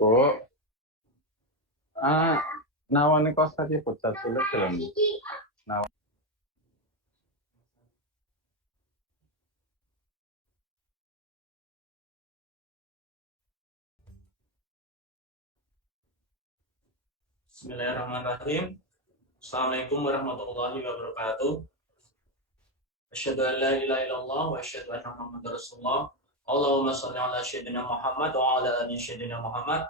Bu, ah, nawani kos tadi bocah cilik belum? Nawan. Bismillahirrahmanirrahim. Assalamualaikum warahmatullahi wabarakatuh. Asyhadu an la ilaha illallah wa asyhadu anna Muhammadar Rasulullah. Allahumma shalli ala sayyidina Muhammad wa ala ali sayyidina Muhammad.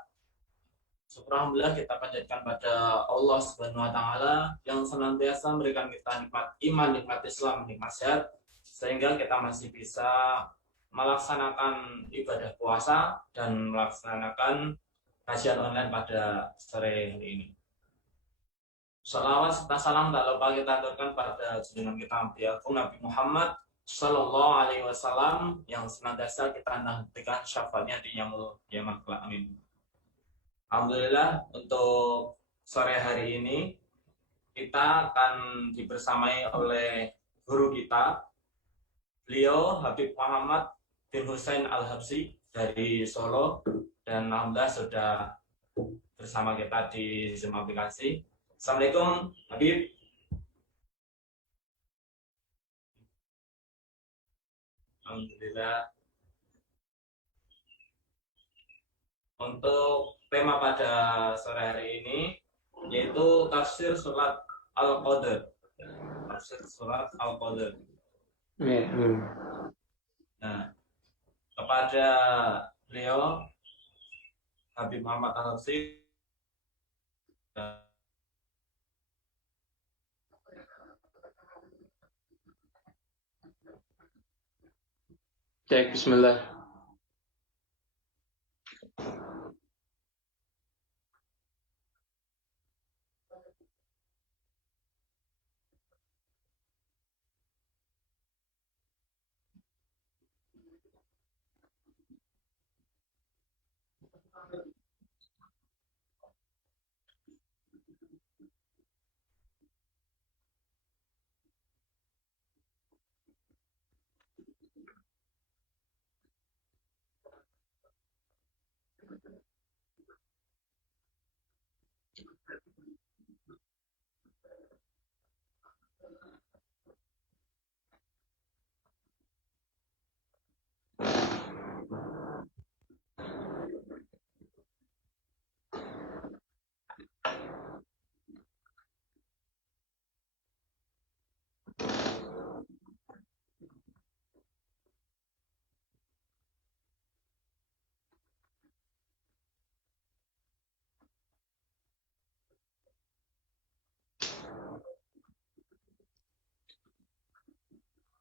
Alhamdulillah kita panjatkan pada Allah Subhanahu wa taala yang senantiasa memberikan kita nikmat iman, nikmat Islam, nikmat sehat sehingga kita masih bisa melaksanakan ibadah puasa dan melaksanakan kajian online pada sore hari ini. Salawat serta salam tak lupa kita aturkan pada junjungan kita Nabi Muhammad Sallallahu Alaihi Wasallam yang senantiasa kita nantikan syafaatnya di yaumul kiamat kelak. Amin. Alhamdulillah untuk sore hari ini kita akan dibersamai oleh guru kita, beliau Habib Muhammad bin Husain Al-Habsyi dari Solo, dan alhamdulillah sudah bersama kita di Zoom aplikasi. Assalamualaikum, Habib. Alhamdulillah. Untuk tema pada sore hari ini yaitu tafsir surat Al-Qadr. Tafsir surat Al-Qadr. Nah, kepada beliau Habib Muhammad Al-Habsyi. Cek, bismillah.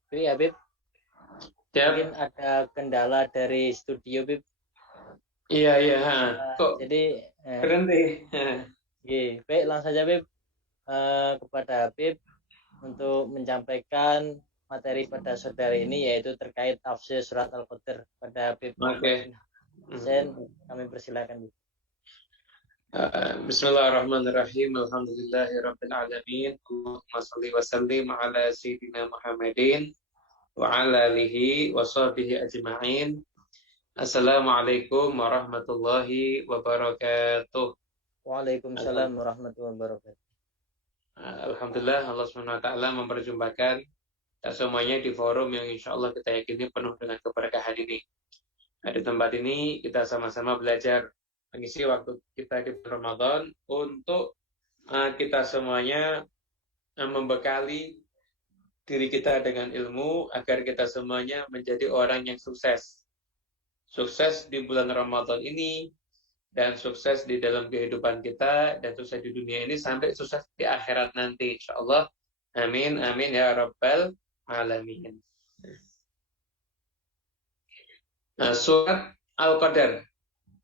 Ya, Bib. Siap. Mungkin ada kendala dari studio, Bib. Iya. Kok Jadi berhenti? baik, langsung saja, Bib, kepada Habib untuk menyampaikan materi pada saudara ini, yaitu terkait tafsir surat Al-Qadr. Pada Habib Oke. Hussein, kami persilakan, Bib. Bismillahirrahmanirrahim. Alhamdulillahirabbil alamin. Allahumma shalli wa sallim ala sayyidina Muhammadin wa ala alihi wa sahbihi ajma'in. Assalamualaikum warahmatullahi wabarakatuh. Waalaikumsalam warahmatullahi wabarakatuh. Alhamdulillah Allah SWT memperjumpakan kita semuanya di forum yang insya Allah kita yakini penuh dengan keberkahan ini. Nah, di tempat ini kita sama-sama belajar mengisi waktu kita di Ramadan untuk kita semuanya membekali diri kita dengan ilmu agar kita semuanya menjadi orang yang sukses. Sukses di bulan Ramadan ini dan sukses di dalam kehidupan kita dan sukses di dunia ini sampai sukses di akhirat nanti insyaallah. Amin amin ya rabbal alamin. Nah, surat Al-Qadr.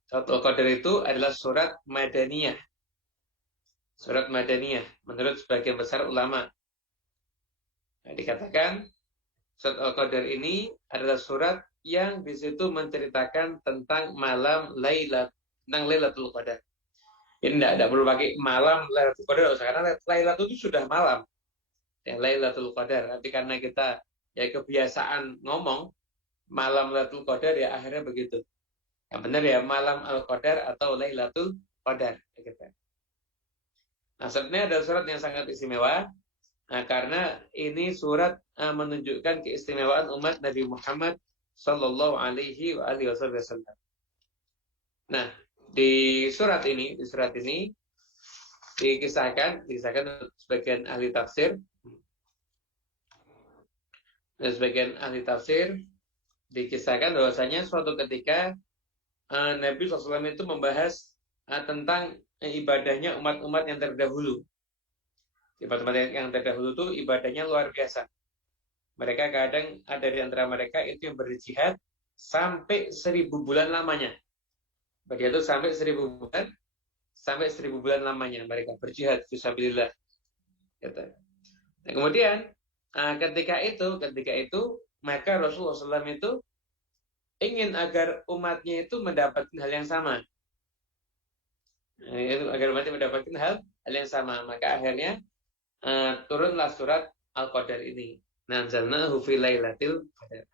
Surat Al-Qadr itu adalah surat Madaniyah. Surat Madaniyah menurut sebagian besar ulama. Nah, dikatakan surat Al-Qadr ini adalah surat yang di situ menceritakan tentang malam Lailatul Qadar. Ini tidak perlu pakai malam Lailatul Qadar karena Lailatul itu sudah malam. Ya, Lailatul Qadar. Tapi karena kita ya kebiasaan ngomong malam Lailatul Qadar ya akhirnya begitu. Yang benar ya malam Al-Qadar atau Lailatul Qadar. Gitu. Nah, surat ini adalah surat yang sangat istimewa. Nah, karena ini surat menunjukkan keistimewaan umat Nabi Muhammad Sallallahu Alaihi Wasallam. Nah, di surat ini dikisahkan sebagian ahli tafsir, dan sebagian ahli tafsir dikisahkan bahwasanya suatu ketika Nabi SAW itu membahas tentang ibadahnya umat-umat yang terdahulu. Umat-umat yang terdahulu itu ibadahnya luar biasa. Mereka kadang ada di antara mereka itu yang berjihad sampai 1000 bulan lamanya. Bagi itu sampai 1000 bulan lamanya mereka berjihad fisabilillah. Gitu. Nah, kemudian ketika itu maka Rasulullah SAW itu ingin agar umatnya itu mendapatkan hal yang sama. Agar umatnya mendapatkan hal yang sama. Maka akhirnya turunlah surat Al-Qadar ini. Nanzalnahu fi lailatul qadar.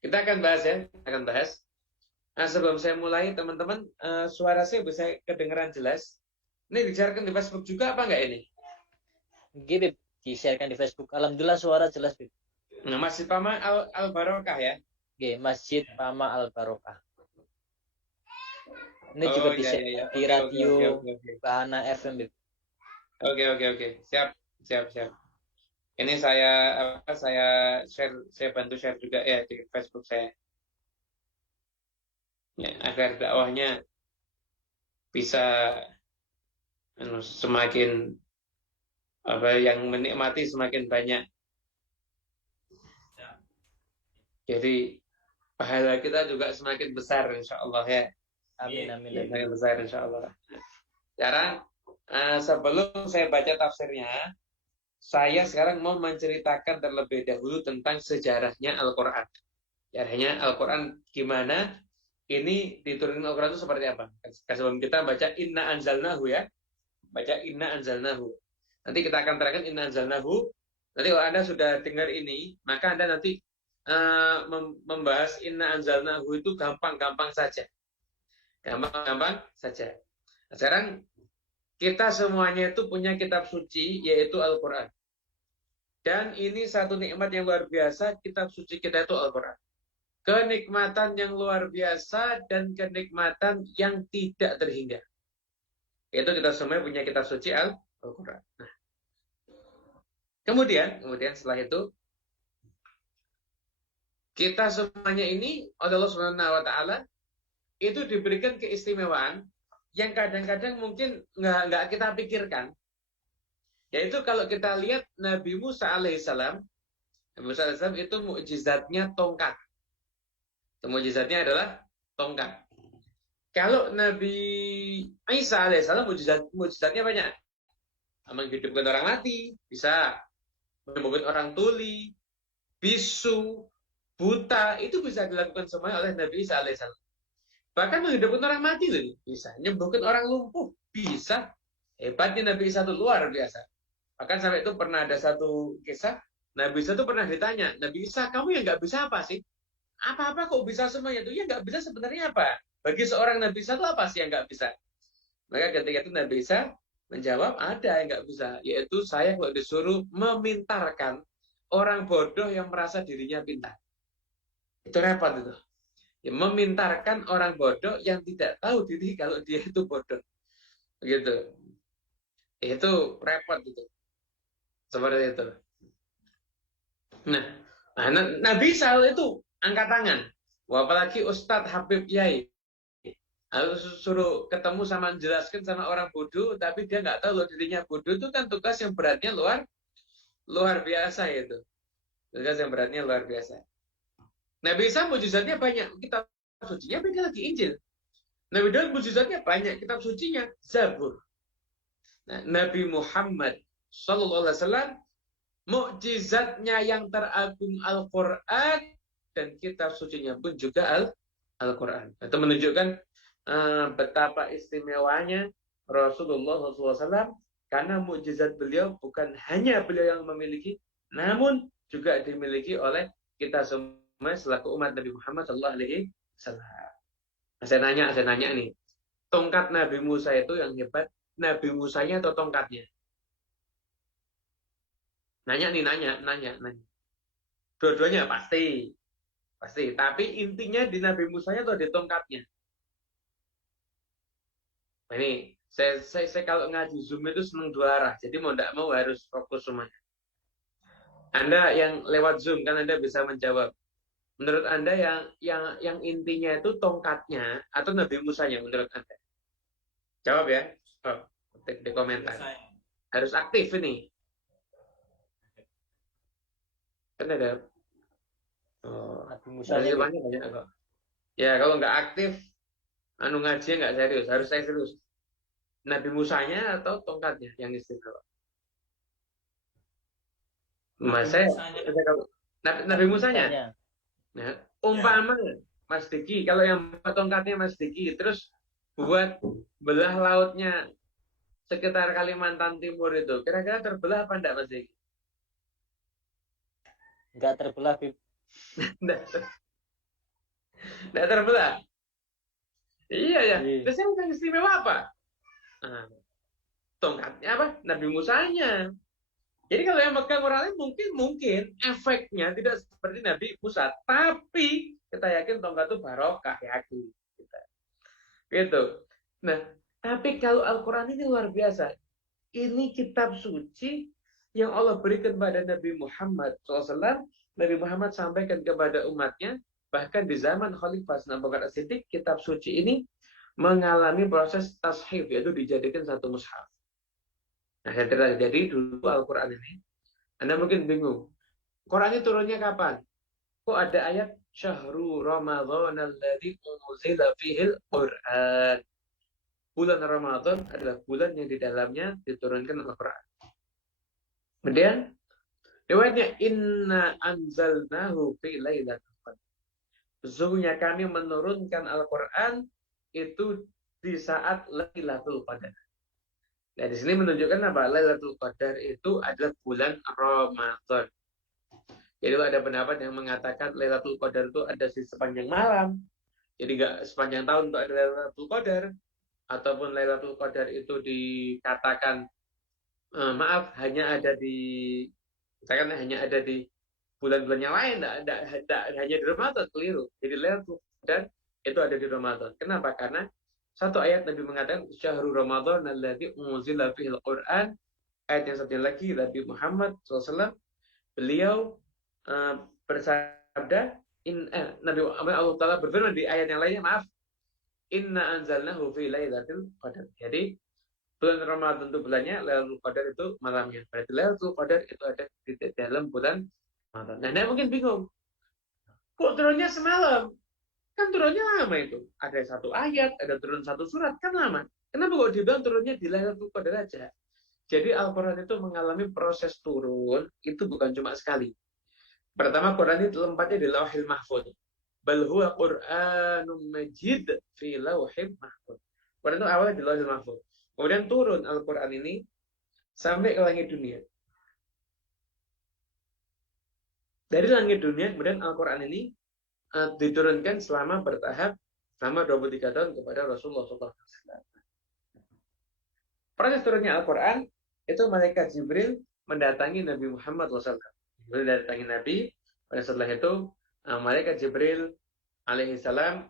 Kita akan bahas. Nah, sebelum saya mulai, teman-teman, suara saya bisa kedengaran jelas. Ini disiarkan di Facebook juga apa enggak ini? Bib, disiarkan di Facebook. Alhamdulillah suara jelas, Bib. Nah, Masjid Pama Al-Barokah ya? Masjid Pama Al-Barokah. Ini juga disiarkan di radio Bahana FM, Bib. Oke. Siap. Ini saya bantu share juga ya di Facebook saya. Ya, agar dakwahnya bisa semakin yang menikmati semakin banyak. Jadi pahala kita juga semakin besar insyaallah ya. Amin. Semakin besar insyaallah. Sekarang sebelum saya baca tafsirnya, saya sekarang mau menceritakan terlebih dahulu tentang sejarahnya Al-Qur'an. Sejarahnya Al-Qur'an gimana? Ini diturunkan Al-Quran itu seperti apa? Sebelum kita baca Inna Anzalnahu ya. Baca Inna Anzalnahu. Nanti kita akan terangkan Inna Anzalnahu. Nanti kalau Anda sudah dengar ini, maka Anda nanti membahas Inna Anzalnahu itu gampang-gampang saja. Gampang-gampang saja. Nah, sekarang kita semuanya itu punya kitab suci, yaitu Al-Quran. Dan ini satu nikmat yang luar biasa, kitab suci kita itu Al-Quran. Kenikmatan yang luar biasa dan kenikmatan yang tidak terhingga. Itu kita semua punya kitab suci Al-Quran. Nah, kemudian setelah itu kita semuanya ini oleh Allah Subhanahu wa taala itu diberikan keistimewaan yang kadang-kadang mungkin nggak kita pikirkan. Yaitu kalau kita lihat Nabi Musa alaihissalam itu mukjizatnya tongkat. Mukjizatnya adalah tongkat. Kalau Nabi Isa alaihissalam mukjizatnya banyak. Menghidupkan orang mati, bisa menyembuhkan orang tuli, bisu, buta, itu bisa dilakukan semuanya oleh Nabi Isa alaihissalam. Bahkan menghidupkan orang mati loh, bisa. Menyembuhkan orang lumpuh, bisa. Hebatnya Nabi Isa itu luar biasa. Bahkan sampai itu pernah ada satu kisah, Nabi Isa itu pernah ditanya, Nabi Isa, kamu yang nggak bisa apa sih? Apa-apa kok bisa semuanya itu? Ya nggak bisa sebenarnya apa? Bagi seorang Nabi Isa itu apa sih yang nggak bisa? Maka ketika itu Nabi Isa menjawab, ada yang nggak bisa. Yaitu saya kalau disuruh memintarkan orang bodoh yang merasa dirinya pintar. Itu repot itu. Ya, memintarkan orang bodoh yang tidak tahu diri kalau dia itu bodoh. Begitu. Itu repot itu. Seperti itu. Nah Nabi Isa itu angkat tangan. Wah, apalagi Ustadz Habib Yai. Harus suruh ketemu sama menjelaskan sama orang bodoh, tapi dia nggak tahu loh dirinya bodoh, itu kan tugas yang beratnya luar biasa itu. Tugas yang beratnya luar biasa. Nabi Isa mujizatnya banyak, kitab sucinya beda lagi Injil. Nabi Daud mujizatnya banyak, kitab sucinya Zabur. Nah, Nabi Muhammad Sallallahu Alaihi Wasallam mukjizatnya yang teragung Al-Quran, dan kitab sucinya pun juga Al-Quran. Itu menunjukkan betapa istimewanya Rasulullah SAW, karena mukjizat beliau bukan hanya beliau yang memiliki, namun juga dimiliki oleh kita semua selaku umat Nabi Muhammad SAW. Saya nanya nih. Tongkat Nabi Musa itu yang hebat, Nabi Musanya atau tongkatnya? Nanya nih, nanya. Dua-duanya pasti. Pasti. Tapi intinya di Nabi Musanya atau di tongkatnya? Nah, ini, saya kalau ngaji Zoom itu senang dua arah. Jadi mau tidak mau harus fokus semuanya. Anda yang lewat Zoom kan Anda bisa menjawab. Menurut Anda yang intinya itu tongkatnya atau Nabi Musanya menurut Anda? Jawab ya. Oh, ketik di komentar. Harus aktif ini. Kan ada. Oh, Nabi Musa aja, banyak kok. Ya kalau nggak aktif, ngajinya nggak serius. Harus saya serius. Nabi Musanya atau tongkatnya yang istimewa? Nabi Musanya. Nah, umpama Mas Diki, kalau yang tongkatnya Mas Diki, terus buat belah lautnya sekitar Kalimantan Timur itu, kira-kira terbelah apa enggak Mas Diki? Enggak terbelah, Bib. Enggak terbelah. Iya ya. Terus yang istimewa apa? Nah, tongkatnya apa? Nabi Musanya. Jadi kalau yang megang orang lain mungkin efeknya tidak seperti Nabi Musa, tapi kita yakin tongkat itu barokah, yakin kita. Gitu. Nah, tapi kalau Al-Quran ini luar biasa. Ini kitab suci yang Allah berikan kepada Nabi Muhammad SAW. Nabi Muhammad sampaikan kepada umatnya, bahkan di zaman Khalifah Abu Bakar As-Siddiq, kitab suci ini mengalami proses tashif, yaitu dijadikan satu mushaf. Nah, jadi dulu Al-Quran ini, Anda mungkin bingung. Quran ini turunnya kapan? Kok ada ayat Syahrul Ramadan alladzi unzila fihil Quran. Bulan Ramadan adalah bulan yang di dalamnya diturunkan Al-Quran. Kemudian, riwayatnya inna anzalnahu fi lailatul qadar. Sesungguhnya kami menurunkan Al-Quran itu di saat Lailatul Qadar. Nah, di sini menunjukkan apa? Lailatul Qadar itu adalah bulan Ramadan. Jadi ada pendapat yang mengatakan Lailatul Qadar itu ada di sepanjang malam. Jadi nggak sepanjang tahun untuk ada Lailatul Qadar. Ataupun Lailatul Qadar itu dikatakan hanya ada di misalkan hanya ada di bulan-bulan yang lain, hanya di Ramadan, keliru. Jadi Lailatul Qadar itu ada di Ramadan. Kenapa? Karena satu ayat Nabi mengatakan Syahrul Ramadan alladzi unzila fihil Quran. Ayat yang satunya lagi Nabi Muhammad SAW beliau bersabda Nabi Allah Taala berfirman di ayat yang lainnya, maaf, inna anzalnahu fi lailatul qadar. Jadi bulan Ramadan itu bulannya, Lailatul Qadar itu malamnya. Berarti Lailatul Qadar itu ada di dalam bulan Ramadan. Nah, Anda mungkin bingung. Kok turunnya semalam? Kan turunnya lama itu. Ada satu ayat, ada turun satu surat, kan lama. Kenapa kok dibilang turunnya di Lailatul Qadar aja? Jadi Al-Quran itu mengalami proses turun, itu bukan cuma sekali. Pertama, Quran itu tempatnya di Lauhil Mahfuz. Bal huwa Qur'anun Majid fi Lauhil Mahfuz. Quran itu awalnya di Lauhil Mahfuz. Kemudian turun Al-Quran ini sampai ke langit dunia. Dari langit dunia, kemudian Al-Quran ini diturunkan selama bertahap selama 23 tahun kepada Rasulullah SAW. Proses turunnya Al-Quran itu malaikat Jibril mendatangi Nabi Muhammad SAW. Jibril mendatangi Nabi. Pada setelah itu malaikat Jibril alaihissalam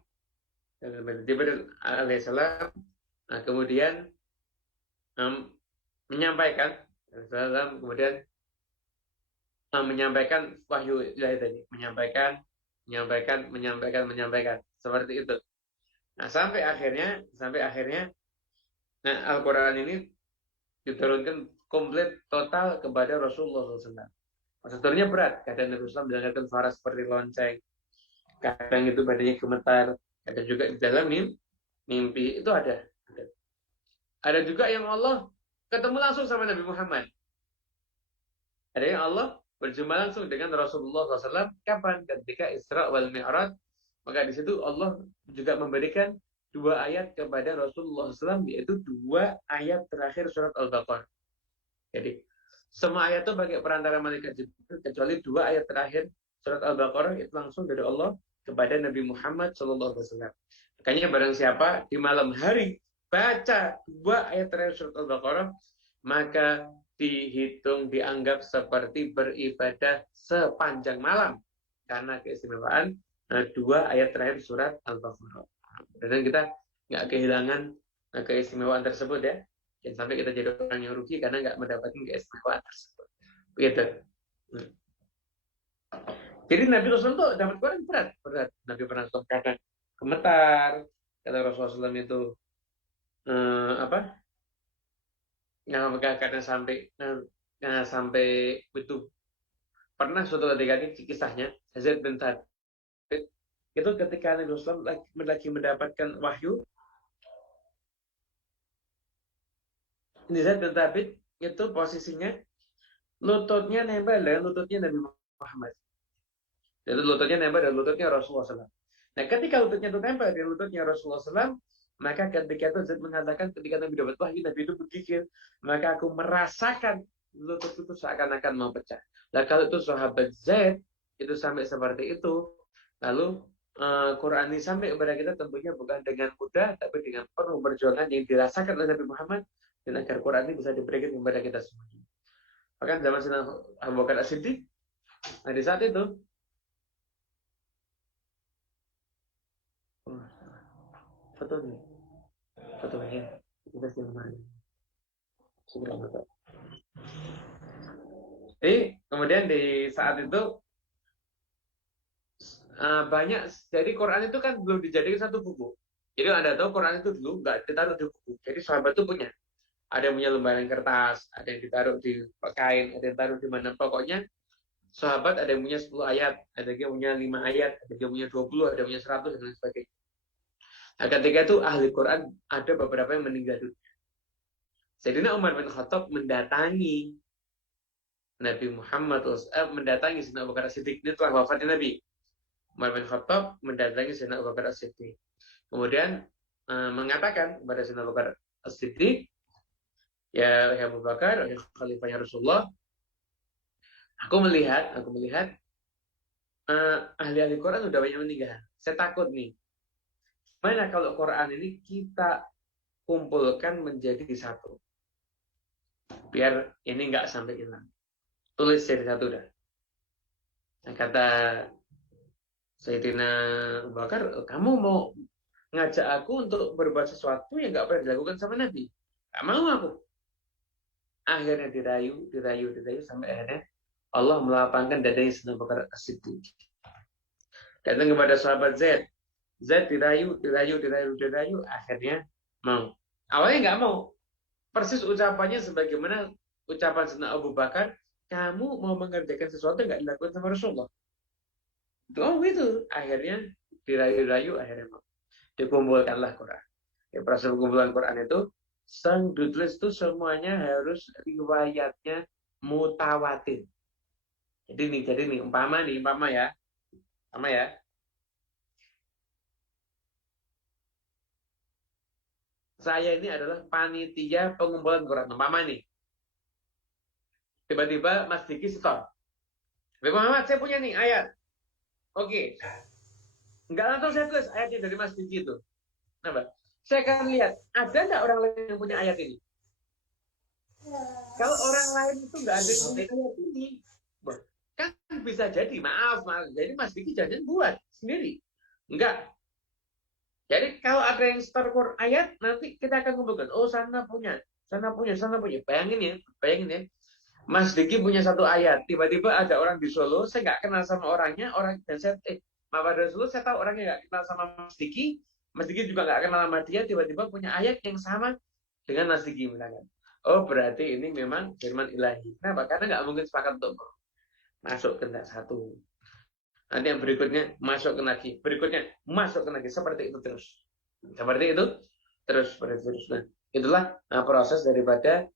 kemudian menyampaikan menyampaikan wahyu ilahi tadi, menyampaikan seperti itu. Nah, sampai akhirnya Al-Quran ini diturunkan komplit total kepada Rasulullah SAW. Maksudnya berat, kadang Nabi SAW mendengarkan suara seperti lonceng, kadang itu badannya gemetar, kadang juga di dalam mimpi itu ada. Ada juga yang Allah ketemu langsung sama Nabi Muhammad. Ada yang Allah berjumpa langsung dengan Rasulullah SAW. Kapan? Ketika Isra wal Mi'raj. Maka di situ Allah juga memberikan 2 ayat kepada Rasulullah SAW, yaitu 2 ayat terakhir surat Al-Baqarah. Jadi semua ayat itu bagi perantara malaikat Jibril, kecuali 2 ayat terakhir surat Al-Baqarah itu langsung dari Allah kepada Nabi Muhammad SAW. Makanya barang siapa di malam hari baca 2 ayat terakhir surat Al-Baqarah, maka dihitung dianggap seperti beribadah sepanjang malam karena keistimewaan 2 ayat terakhir surat Al-Baqarah. Dan kita nggak kehilangan keistimewaan tersebut ya. Jangan sampai kita jadi orang yang rugi karena nggak mendapatkan keistimewaan tersebut. Gitu. Jadi Nabi Rasul itu dapat Quran berat. Nabi pernah kadang gemetar. Kata Rasulullah SAW itu kadang sampai itu pernah suatu ketika ini kisahnya Zaid bin Thabit itu ketika Nabi Rasul lagi mendapatkan wahyu. Zaid bin Thabit itu posisinya lututnya nempel dengan lututnya Nabi Muhammad. Jadi lututnya nempel dengan lututnya Rasulullah SAW. Nah, ketika lututnya itu nempel dengan lututnya Rasulullah SAW, maka ketika itu Zaid mengatakan ketika Nabi dapat wahyu, Nabi itu berpikir, maka aku merasakan lutut itu seakan-akan mau pecah. Nah, kalau itu sahabat Zaid itu sampai seperti itu, lalu Quran ini sampai kepada kita tentunya bukan dengan mudah, tapi dengan penuh perjuangan yang dirasakan oleh Nabi Muhammad, dan agar Quran ini bisa diberikan kepada kita semuanya. Bahkan zaman Sayyidina Abu Bakar As-Siddiq, nah di saat itu, fotonya, kita siapa? Jadi kemudian di saat itu banyak, jadi Quran itu kan belum dijadikan satu buku. Jadi Anda tahu Quran itu dulu nggak ditaruh di buku. Jadi sahabat itu punya. Ada yang punya lembaran kertas, ada yang ditaruh di kain, ada yang taruh di mana. Pokoknya sahabat ada yang punya 10 ayat, ada yang punya 5 ayat, ada yang punya 20, ada yang punya 100, dan lain sebagainya. Nah, ketika itu ahli Quran ada beberapa yang meninggal dunia. Sayyidina Umar bin Khattab mendatangi Nabi Muhammad, mendatangi Sayyidina Abu Bakar As-Siddiq. Ini telah wafatnya Nabi. Umar bin Khattab mendatangi Sayyidina Abu Bakar As-Siddiq. Kemudian mengatakan kepada Sayyidina Abu Bakar As-Siddiq, ya Abu Bakar, ya Khalifahnya Rasulullah, aku melihat ahli-ahli Quran sudah banyak meninggal. Saya takut nih. Mana kalau Quran ini kita kumpulkan menjadi satu. Biar ini nggak sampai hilang. Tulis jadi satu dah. Nah, kata Sayyidina Abu Bakar, kamu mau ngajak aku untuk berbuat sesuatu yang nggak pernah dilakukan sama Nabi? Nggak mau aku. Akhirnya dirayu sampai akhirnya Allah melapangkan dadanya Sayyidina Abu Bakar As-Siddiq. Datang kepada sahabat Zaid dirayu, akhirnya mau. Awalnya nggak mau. Persis ucapannya sebagaimana ucapan Sayyidina Abu Bakar, kamu mau mengerjakan sesuatu yang nggak dilakukan sama Rasulullah. Gitu. Akhirnya dirayu, akhirnya mau. Dikumpulkanlah Quran. Ya, proses pengumpulan Quran itu, sang ditulis itu semuanya harus riwayatnya mutawatir. Jadi nih, umpama ya. Saya ini adalah panitia pengumpulan Quran. Umpama nih. Tiba-tiba Mas Diki stop. Muhammad, saya punya nih ayat. Oke. Enggak langsung saya tulis ayatnya dari Mas Diki itu. Nah, saya akan lihat, ada nggak orang lain yang punya ayat ini? Kalau orang lain itu nggak ada yang punya ayat ini, kan bisa jadi, maaf, jadi Mas Diki jangan buat sendiri. Enggak. Jadi kalau ada yang store ayat, nanti kita akan kumpulkan. Oh, sana punya. Bayangin ya. Mas Diki punya satu ayat. Tiba-tiba ada orang di Solo, saya nggak kenal sama orangnya, saya tahu orangnya nggak kenal sama Mas Diki. Mas Diki juga nggak kenal sama dia, tiba-tiba punya ayat yang sama dengan Mas Diki misalkan. Oh, berarti ini memang firman ilahi. Kenapa? Karena nggak mungkin sepakat untuk masuk ke satu. Nanti yang berikutnya masukkan lagi, seperti itu terus. Nah, itulah proses daripada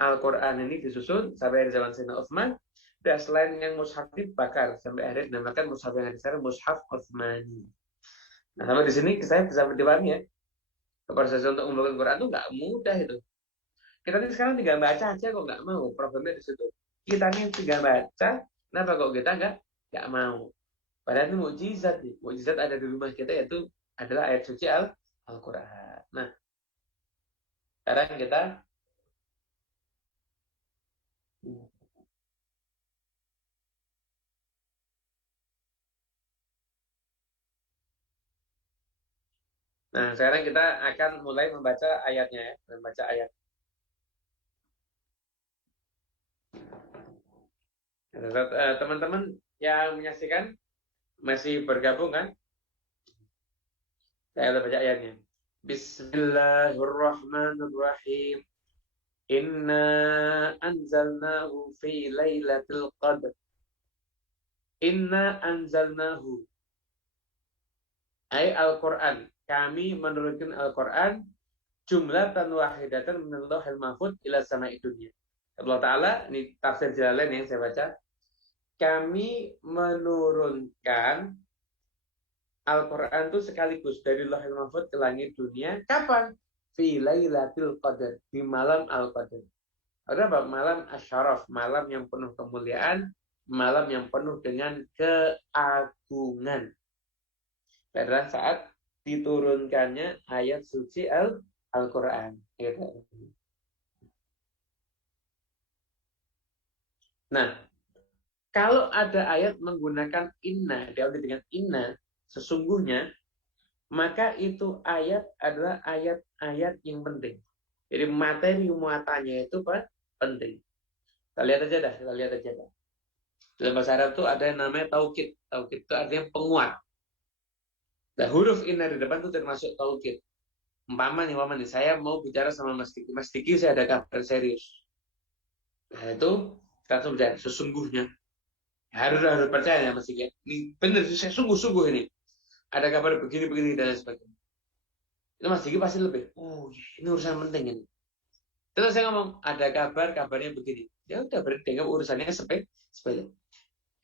Al-Quran ini disusun sampai zaman Sayyidina Utsman. Dan selain yang mushaf dibakar sampai akhirnya dinamakan mushaf yang disebut mushaf Utsmani. Nah, sampai di sini saya bisa dipahami ya. Proses untuk mengumpulkan Quran itu nggak mudah itu. Kita ini sekarang tinggal baca aja kok nggak mau. Problemnya di situ. Kita ini tinggal baca, kenapa kok kita nggak mau? Padahal itu mukjizat nih. Mukjizat ada di rumah kita, yaitu adalah ayat suci Al-Quran. Nah, sekarang kita akan mulai membaca ayatnya ya, membaca ayat. Teman-teman yang menyaksikan masih bergabung kan? Saya baca ayatnya. Bismillahirrahmanirrahim. Inna anzalnahu fi lailatul qadr. Inna anzalnahu. Ay Al-Quran. Kami menurunkan Al-Quran jumlatan wahidatan min Lauhil Mahfuz ila sama'i dunya. Allah Ta'ala, ini tafsir Jalalain yang saya baca. Kami menurunkan Al-Quran itu sekaligus dari Lauhil Mahfuz ke langit dunia. Kapan? Fi lailatul qadr, di malam Al-Qadr. Ada apa? Malam asyaraf, malam yang penuh kemuliaan, malam yang penuh dengan keagungan. Pada saat diturunkannya ayat suci Al-Quran. Nah, kalau ada ayat menggunakan inna, diawali dengan inna, sesungguhnya, maka itu ayat adalah ayat-ayat yang penting. Jadi materi muatannya itu penting. Kita lihat aja dah. Dalam bahasa Arab itu ada yang namanya taukid. Taukid itu artinya penguat. Nah, huruf inna di depan itu termasuk taukid. Umpama nih, saya mau bicara sama Mas Diki. Mas Diki, saya ada kabar serius. Nah, itu kita bicara sesungguhnya. Harus percaya ya Mas Diki. Ini benar, saya sungguh-sungguh ini. Ada kabar begini dan lain sebagainya. Itu Mas Diki pasti lebih. Oh, ini urusan penting ini. Terus saya ngomong, ada kabarnya begini. Ya udah, berarti dengan urusannya sepele.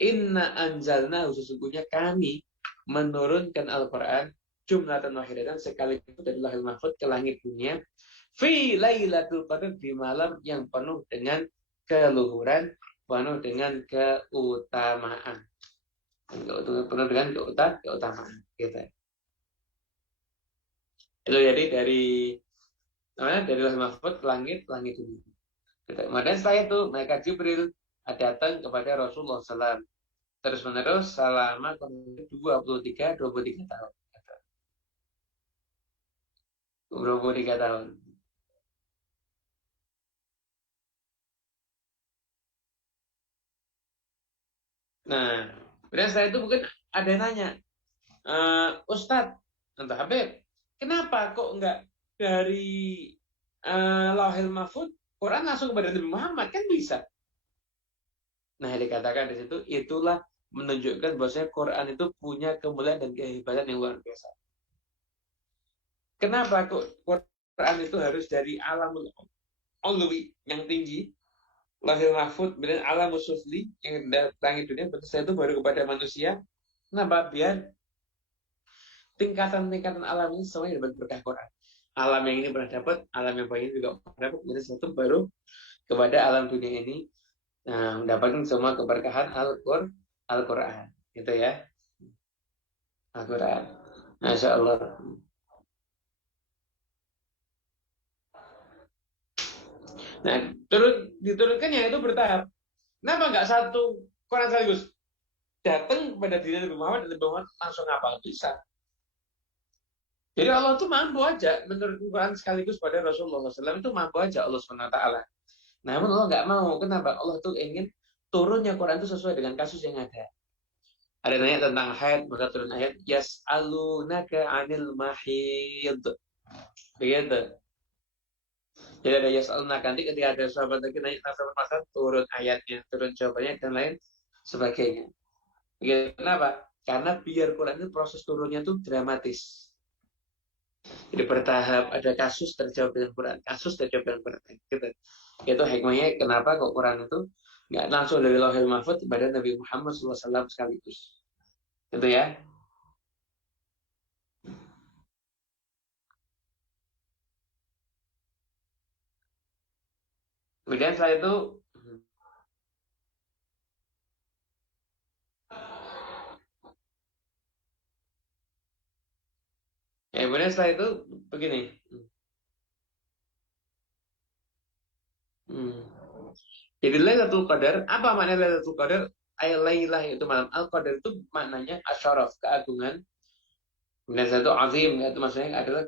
Inna anzalna, sesungguhnya kami menurunkan Al-Quran jumlatan wahidatan sekaligus dari Lauhil Mahfuz ke langit dunia fi lailatul qadr, di malam yang penuh dengan keluhuran, penuh dengan keutamaan. Penuh dengan keutamaan gitu. Itu jadi dari Lauhil Mahfuz ke langit dunia. Kemudian setelah itu mereka Jibril datang kepada Rasulullah SAW terus menerus selama 23 tahun. 23 tahun. Nah, kemudian setelah itu mungkin ada yang nanya, Ustadz, entah Habib, kenapa kok enggak dari Lauhil Mahfuz Quran langsung kepada Nabi Muhammad, kan bisa? Nah, dikatakan di situ, itulah menunjukkan bahwasanya Quran itu punya kemuliaan dan kehebatan yang luar biasa. Kenapa kok Quran itu harus dari alamul ulwi yang tinggi, Lauhil Mahfuz, kemudian alamul sufli yang langit dunia, setelah itu baru kepada manusia? Kenapa? Biar tingkatan-tingkatan alam ini semuanya dapat berkah Quran. Alam yang ini pernah dapat, alam yang baik ini juga pernah dapat, kemudian setelah itu baru kepada alam dunia ini. Nah, mendapatkan semua keberkahan Al-Quran. Gitu ya. Al-Quran. Masya Allah. Nah, diturunkannya itu bertahap. Kenapa nggak satu Quran sekaligus? Datang pada diri Nabi Muhammad, dan Nabi Muhammad langsung ngapal. Bisa. Jadi Allah itu mampu aja menurunkan Quran sekaligus pada Rasulullah SAW, itu mampu aja Allah SWT. Namun Allah nggak mau. Kenapa? Allah tuh ingin turunnya Quran itu sesuai dengan kasus yang ada. Ada nanya tentang haid, maka turun ayat yas'alunaka 'anil mahid. Begitu. Jadi ada yas'alunaka, nanti ketika ada sahabat lagi nanya tentang masalah, turun ayatnya, turun jawabannya dan lain sebagainya. Begitu. Kenapa? Karena biar Quran itu proses turunnya itu dramatis. Jadi bertahap, ada kasus terjawab dengan Quran, kasus terjawab dengan Quran. Gitu. Itu hikmahnya kenapa kok Quran itu nggak langsung dari Lauhil Mahfuz kepada Nabi Muhammad SAW sekaligus. Gitu ya. Kemudian setelah itu Ya, kemudian setelah itu begini. Hmm. Jadi Lailatul Qadar, apa makna Lailatul Qadar? Lailah itu malam. Al-Qadar itu maknanya asyaraf, keagungan. Kemudian satu azim, itu maksudnya adalah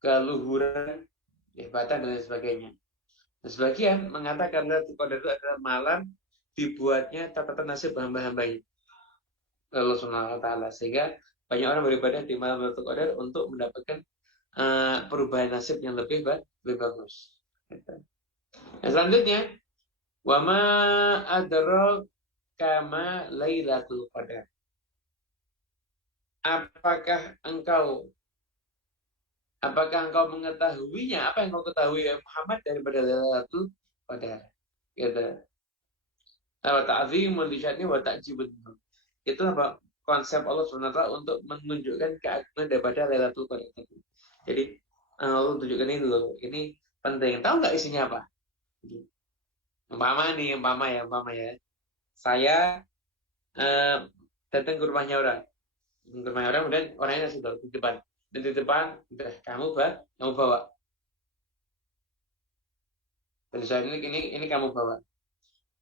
keluhuran, kehebatan dan lain sebagainya. Dan sebagian mengatakan Lailatul Qadar itu adalah malam dibuatnya catatan nasib hamba-hambanya Allah Subhanahu wa taala, sehingga banyak orang beribadah di malam Lailatul Qadar untuk mendapatkan perubahan nasib yang lebih bagus. Gitu. Yang selanjutnya, wa ma adraka ma Lailatul Qadar. Apakah engkau mengetahuinya? Apa yang kau ketahui ya Muhammad daripada Lailatul Qadar? Gitu. Wa ta'zimul li sya'ni wa ta'jibun. Itu apa? Konsep Allah SWT untuk menunjukkan keagungan daripada Lailatul Qadar. Jadi Allah tunjukkan ini dulu. Ini penting. Tahu nggak isinya apa? Umpama ya. Saya datang ke rumahnya orang. Kemudian orangnya sudah di depan. Dan di depan, udah kamu bawa. Dan saya ini kamu bawa.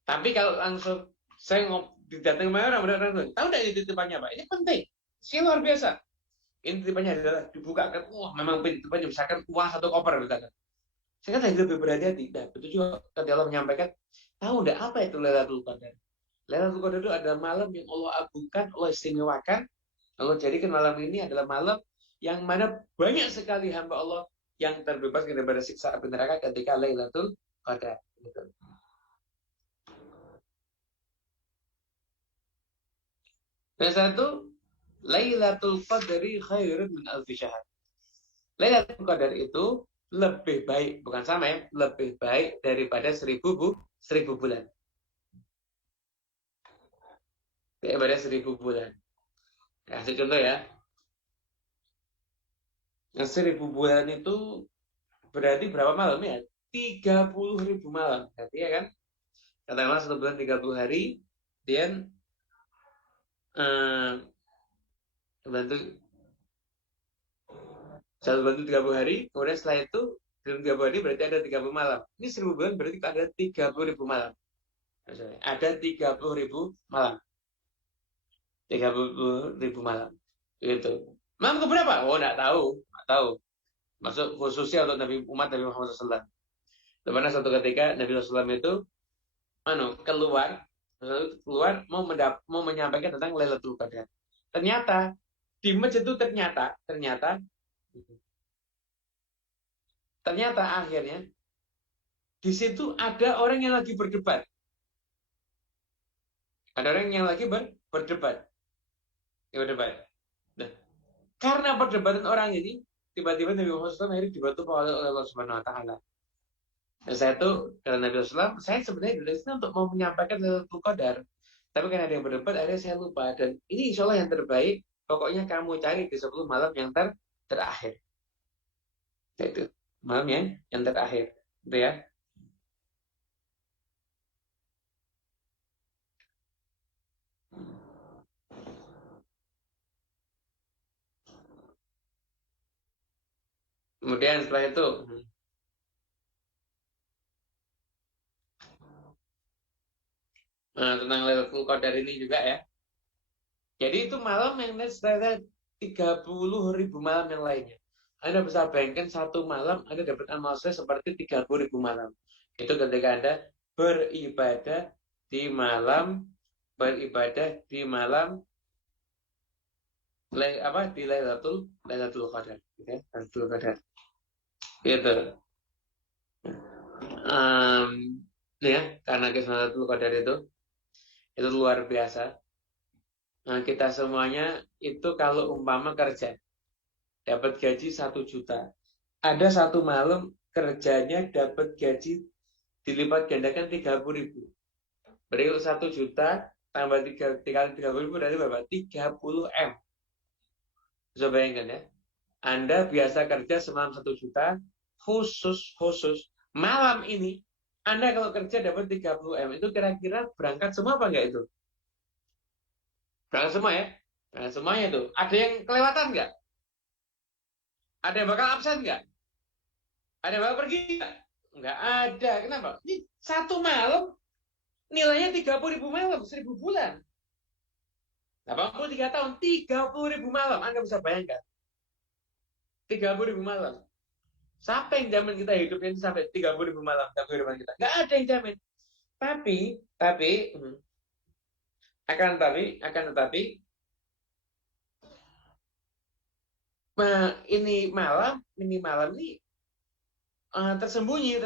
Tapi kalau langsung saya datang ke orang, tahu nggak ini titipannya Pak? Ini penting. Ini luar biasa. Ini titipannya adalah dibukakan. Wah, memang titipannya misalkan uang 1 koper misalkan. Saya kan lebih berhati-hati. Nah, betul juga ketika Allah menyampaikan, tahu nggak apa itu Lailatul Qadar? Lailatul Qadar itu adalah malam yang Allah agungkan, Allah istimewakan. Allah jadikan malam ini adalah malam yang mana banyak sekali hamba Allah yang terbebas daripada siksa api neraka ketika Lailatul Qadar. Dan satu, Lailatul Qadari khairun min alfi syahr. Lailatul Qadar itu lebih baik, bukan sama ya, lebih baik daripada 1000 bulan. Daripada 1000 bulan. Kasih contoh ya. Yang 1000 bulan itu berarti berapa malam ya? 30.000 malam. Berarti ya kan? Katakanlah 1 bulan 30 hari, kemudian bantu 1 bulan 30 hari, kemudian setelah itu dalam 30 hari berarti ada 30 malam. Ini 1000 bulan berarti ada 30.000 malam. Ada 30.000 malam. 30.000 malam. Gitu. Malam keberapa? Oh, enggak tahu. Masuk khususnya untuk umat Nabi Muhammad SAW. Dimana suatu ketika Nabi SAW itu keluar mau menyampaikan tentang Lailatul Qadar. Ternyata di masjid itu ternyata akhirnya di situ ada orang yang lagi berdebat. Ada orang yang lagi berdebat. Nah, karena perdebatan orang ini, tiba-tiba Nabi Muhammad SAW akhirnya dibantu oleh Allah Subhanahu Wa Taala. Dan saya tuh karena Nabi SAW, saya sebenarnya dari sini untuk mau menyampaikan Lailatul Qadar, tapi karena ada yang berdebat, akhirnya saya lupa. Dan ini insya Allah yang terbaik. Pokoknya kamu cari di 10 malam yang terakhir. Itu malam yang terakhir, gitu ya. Kemudian setelah itu tentang Lailatul Qadar ini juga ya. Jadi itu malam yang setelah 30.000 malam yang lainnya. Anda bisa bayangkan satu malam Anda dapat amal soleh seperti 30.000 malam. Itu ketika Anda beribadah di malam di Lailatul Qadar, gitu ya, Lailatul Qadar. Gitu. Ya, karena kisah Lailatul Qadar itu luar biasa. Nah, kita semuanya itu kalau umpama kerja dapat gaji 1 juta, ada satu malam kerjanya dapat gaji dilipat gandakan 30.000. Berarti 1 juta tambah 3 kali 30.000 berarti berapa? 30 M. Bisa bayangkan ya. Anda biasa kerja semalam 1 juta, khusus malam ini Anda kalau kerja dapat 30 M, itu kira-kira berangkat semua apa enggak itu? Berangkat semua ya? Berangkat semuanya itu. Ada yang kelewatan enggak? Ada yang bakal absen nggak? Ada yang bakal pergi nggak? Nggak ada. Kenapa? Ini satu malam nilainya 30.000 malam, 1.000 bulan. 83 tahun, 30.000 malam. Anda bisa bayangkan. 30.000 malam. Siapa yang jamin kita hidup ini sampai 30.000 malam dalam kehidupan kita? Nggak ada yang jamin. Tapi, akan tetapi, ini malam ini tersembunyi.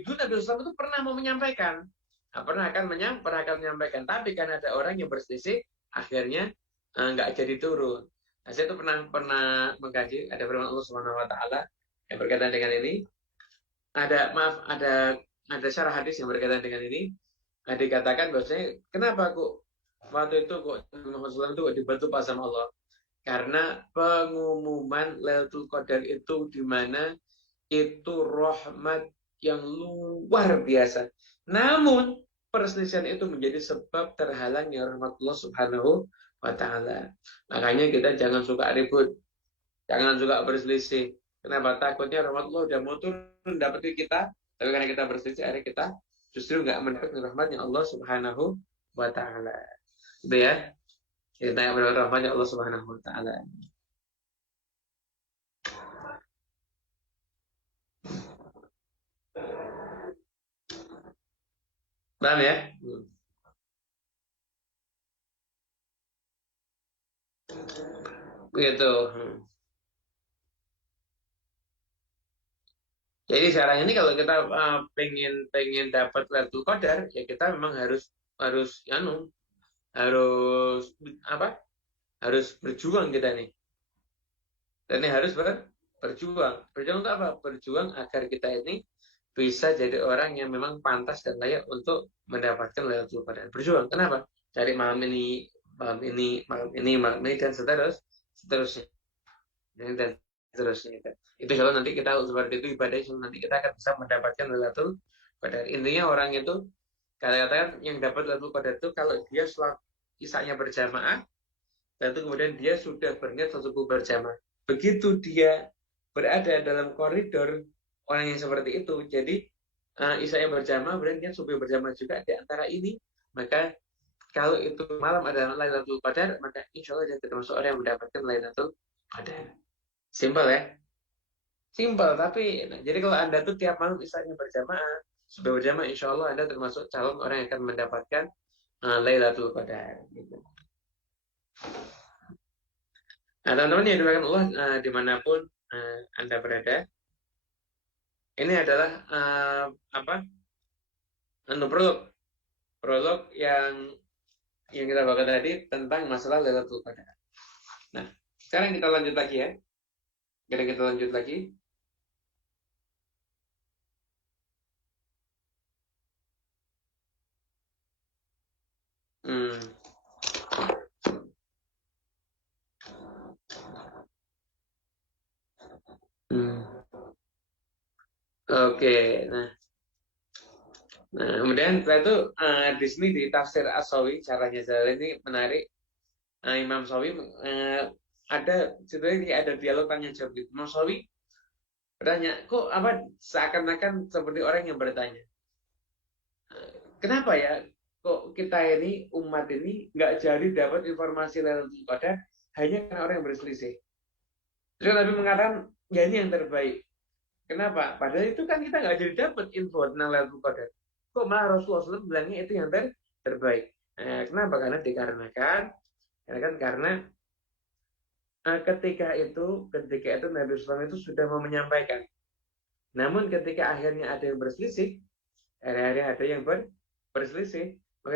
Dulu Nabi Islam itu pernah mau menyampaikan, pernah akan menyampaikan, tapi karena ada orang yang berselisih, akhirnya nggak jadi turun. Nah, saya itu pernah mengkaji ada firman Allah Subhanahu Wa Taala yang berkaitan dengan ini. Ada syarah hadis yang berkaitan dengan ini. Nah, dikatakan bahwasanya kenapa kok waktu itu kok Muhammad SAW itu kok dibantu pas sama Allah? Karena pengumuman Lailatul Qadar itu di mana itu rahmat yang luar biasa. Namun perselisihan itu menjadi sebab terhalangnya rahmat Allah Subhanahu wa taala. Makanya kita jangan suka ribut. Jangan suka berselisih. Kenapa? Takutnya rahmat Allah udah mau turun dapat kita, tapi karena kita berselisih akhirnya kita justru nggak mendapatkan rahmatnya Allah Subhanahu wa taala. Gitu ya. Kita nggak mendapatkan rahmatnya Allah Subhanahu wa taala. Paham ya? Begitu. Jadi sekarang ini kalau kita pengen dapat Lailatul Qadar, ya kita memang harus harus berjuang kita nih. Dan ini harus berjuang. Berjuang untuk apa? Berjuang agar kita ini bisa jadi orang yang memang pantas dan layak untuk mendapatkan Lailatul Qadar. Berjuang. Kenapa? Cari malam ini dan seterusnya. Dan seterusnya. Itu kalau nanti kita seperti itu ibadah, nanti kita akan bisa mendapatkan Lailatul Qadar. Intinya orang itu katakan yang dapat Lailatul Qadar itu kalau dia setelah isanya berjamaah, dan itu kemudian dia sudah berniat subuh berjamaah. Begitu dia berada dalam koridor orang yang seperti itu, jadi isanya berjamaah, berniat subuh berjamaah juga di antara ini, maka kalau itu malam adalah Lailatul Qadar, maka insya Allah dia termasuk orang yang mendapatkan Lailatul Qadar. Simpel ya. Simpel, tapi jadi kalau Anda tuh tiap malam isanya berjamaah, sudah berjamaah, insya Allah Anda termasuk calon orang yang akan mendapatkan Lailatul Qadar. Gitu. Nah, teman-teman yang dimuliakan Allah dimanapun Anda berada, ini adalah prolog yang kita bahas tadi tentang masalah Lailatul Qadar. Nah, sekarang kita lanjut lagi ya. Kita lanjut lagi. Oke, nah kemudian setelah itu di sini di tafsir As-Sawi caranya jalan ini menarik. Imam Sawi ada dialog tanya jawab gitu. Imam Sawi bertanya, kok seakan-akan seperti orang yang bertanya, kenapa ya kok kita ini umat ini nggak jadi dapat informasi Lailatul Qadar hanya karena orang yang berselisih. Terus Nabi mengatakan, ya ini yang terbaik. Kenapa? Padahal itu kan kita nggak jadi dapat info tentang Lailatul Qadar. Kok malah Rasulullah SAW bilangnya itu yang terbaik. Kenapa? Karena ketika itu Nabi SAW itu sudah mau menyampaikan. Namun ketika akhirnya ada yang berselisih, maka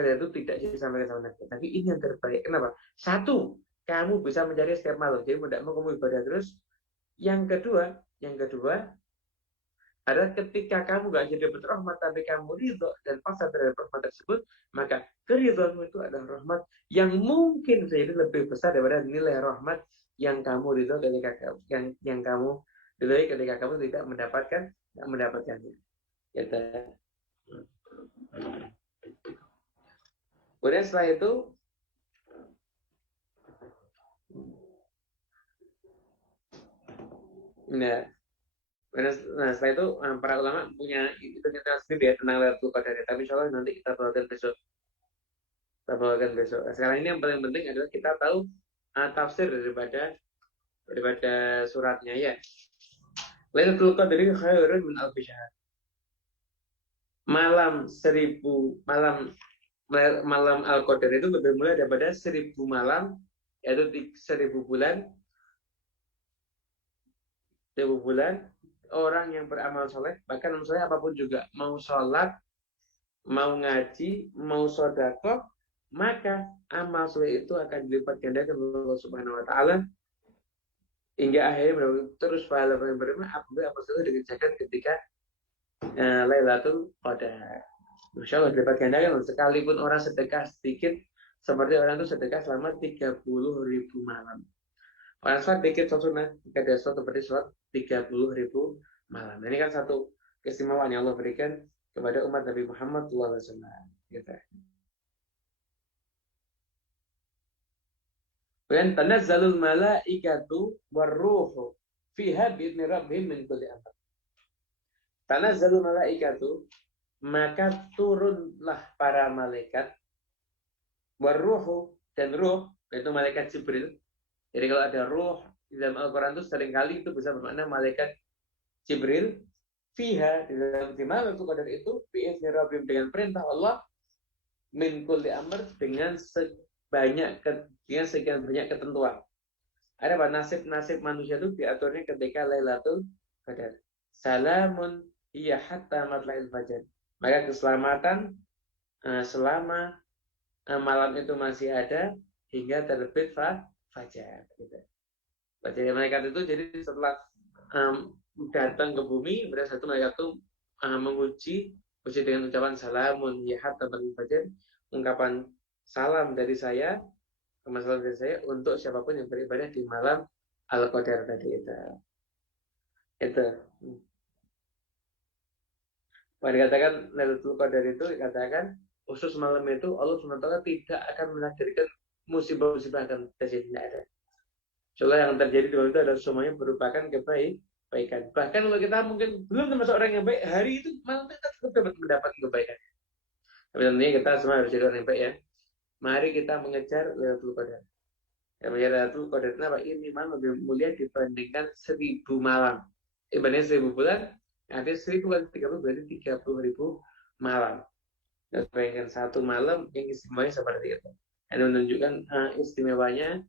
itu tidak disampaikan sama Nabi. Tapi ini yang terbaik. Kenapa? Satu, kamu bisa mencari setiap malam. Jadi tidak mau kamu ibadah terus. Yang kedua adalah ketika kamu gak jadi dapat rahmat tapi kamu ridho dan pasrah terhadap rahmat tersebut, maka keridhoanmu itu adalah rahmat yang mungkin jadi lebih besar daripada nilai rahmat yang kamu ridho ketika yang kamu ridhoi ketika kamu tidak mendapatkannya. Gitu. Kemudian setelah itu Nah, nah setelah itu para ulama punya itu kita sendiri ya tentang Lailatul Qadar. Tapi insya Allah nanti kita bawakan besok. Nah, sekarang ini yang paling penting adalah kita tahu tafsir daripada suratnya ya. Lailatul Qadri khairun min alfi syahr. Malam Al-Qadar itu lebih mulia daripada 1000 malam, yaitu 1000 bulan. 1000 bulan orang yang beramal soleh, bahkan soleh apapun juga, mau sholat, mau ngaji, mau sedekah, maka amal soleh itu akan dilipat gandakan oleh Allah Subhanahu wa taala hingga akhirnya terus pahala yang berlimpah apabila amal soleh dikerjakan ketika Lailatul Qadar. Masya Allah dilipat gandakan sekalipun orang sedekah sedikit seperti orang itu sedekah selama 30.000 malam. Orang sholat dikit sunnah, jika dia sholat seperti sholat 30.000 malam. Ini kan satu keistimewaan yang Allah berikan kepada umat Nabi Muhammad SAW. Gitu. Dan tanazzalul malaikatu warruhu fiha bi'idni rabbihim min kulli amr. Tanazzalul malaikatu, maka turunlah para malaikat, warruhu, dan ruh, yaitu malaikat Jibril. Jadi kalau ada ruh di dalam Al-Quran itu seringkali itu bisa bermakna malaikat Jibril. Fiha, di mana Lailatul Qadar itu, bi'izni rabbihim, dengan perintah Allah, min kulli amr, dengan sekian banyak ketentuan. Ada apa? Nasib manusia itu diaturnya ketika Lailatul Qadar. Salamun hiya hatta matla'il fajar. Maka keselamatan selama malam itu masih ada hingga terbit fajar. Gitu. Jadi malaikat itu jadi setelah datang ke bumi, pada satu malaikat itu menguji dengan ucapan salamun hiya hatta matla'il fajar, ungkapan salam dari saya, kemasalan dari saya untuk siapapun yang beribadah di malam Al-Qadar tadi itu. Pada dikatakan Lailatul Qadar itu dikatakan khusus malam itu Allah SWT tidak akan menakdirkan musibah-musibah akan terjadi, tidak ada. Soalnya yang terjadi di malam itu adalah semuanya merupakan kebaikan. Bahkan kalau kita mungkin belum termasuk orang yang baik, hari itu malam kita tetap dapat mendapat kebaikan. Tapi tentunya kita semua harus jadi orang yang baik ya. Mari kita mengejar Lailatul Qadar. Yang mengejar Lailatul Qadar kenapa? Ini malam lebih mulia dibandingkan 1000 malam. Dibandingkan 1000 bulan, ada 1000 kali 30 berarti 30.000 malam. Dan bayangkan satu malam yang istimewanya seperti itu. Dan menunjukkan istimewanya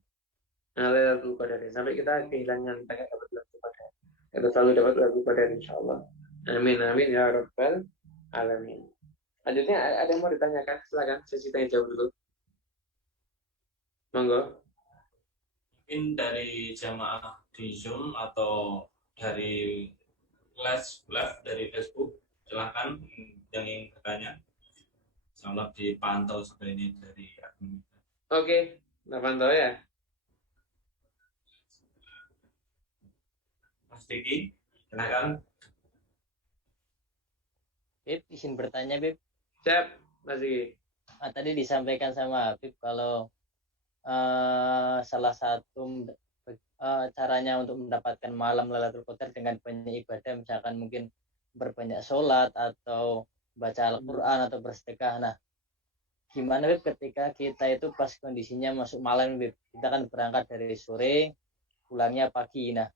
Lailatul Qadar. Sampai kita kehilangan tak dapat Lailatul Qadar. Kita selalu dapat Lailatul Qadar insyaallah. Amin amin ya rabbal alamin. Lanjutnya ada yang mau ditanyakan? Silakan sesi tanya jawab dulu. Monggo. Mungkin dari jamaah di Zoom atau dari live dari Facebook, silahkan yang ingin bertanya. Insyaallah dipantau seperti ini dari admin. Oke, kita pantau ya. Mas Diki, silakan. Bib, izin bertanya, Bib. Siap, Mas Diki. Tadi disampaikan sama Bib kalau salah satu caranya untuk mendapatkan malam Lailatul Qadar dengan banyak ibadah, misalkan mungkin berbanyak sholat atau baca Al-Quran atau bersedekah. Nah, gimana Bib ketika kita itu pas kondisinya masuk malam, Bib? Kita kan berangkat dari sore, pulangnya pagi. Nah,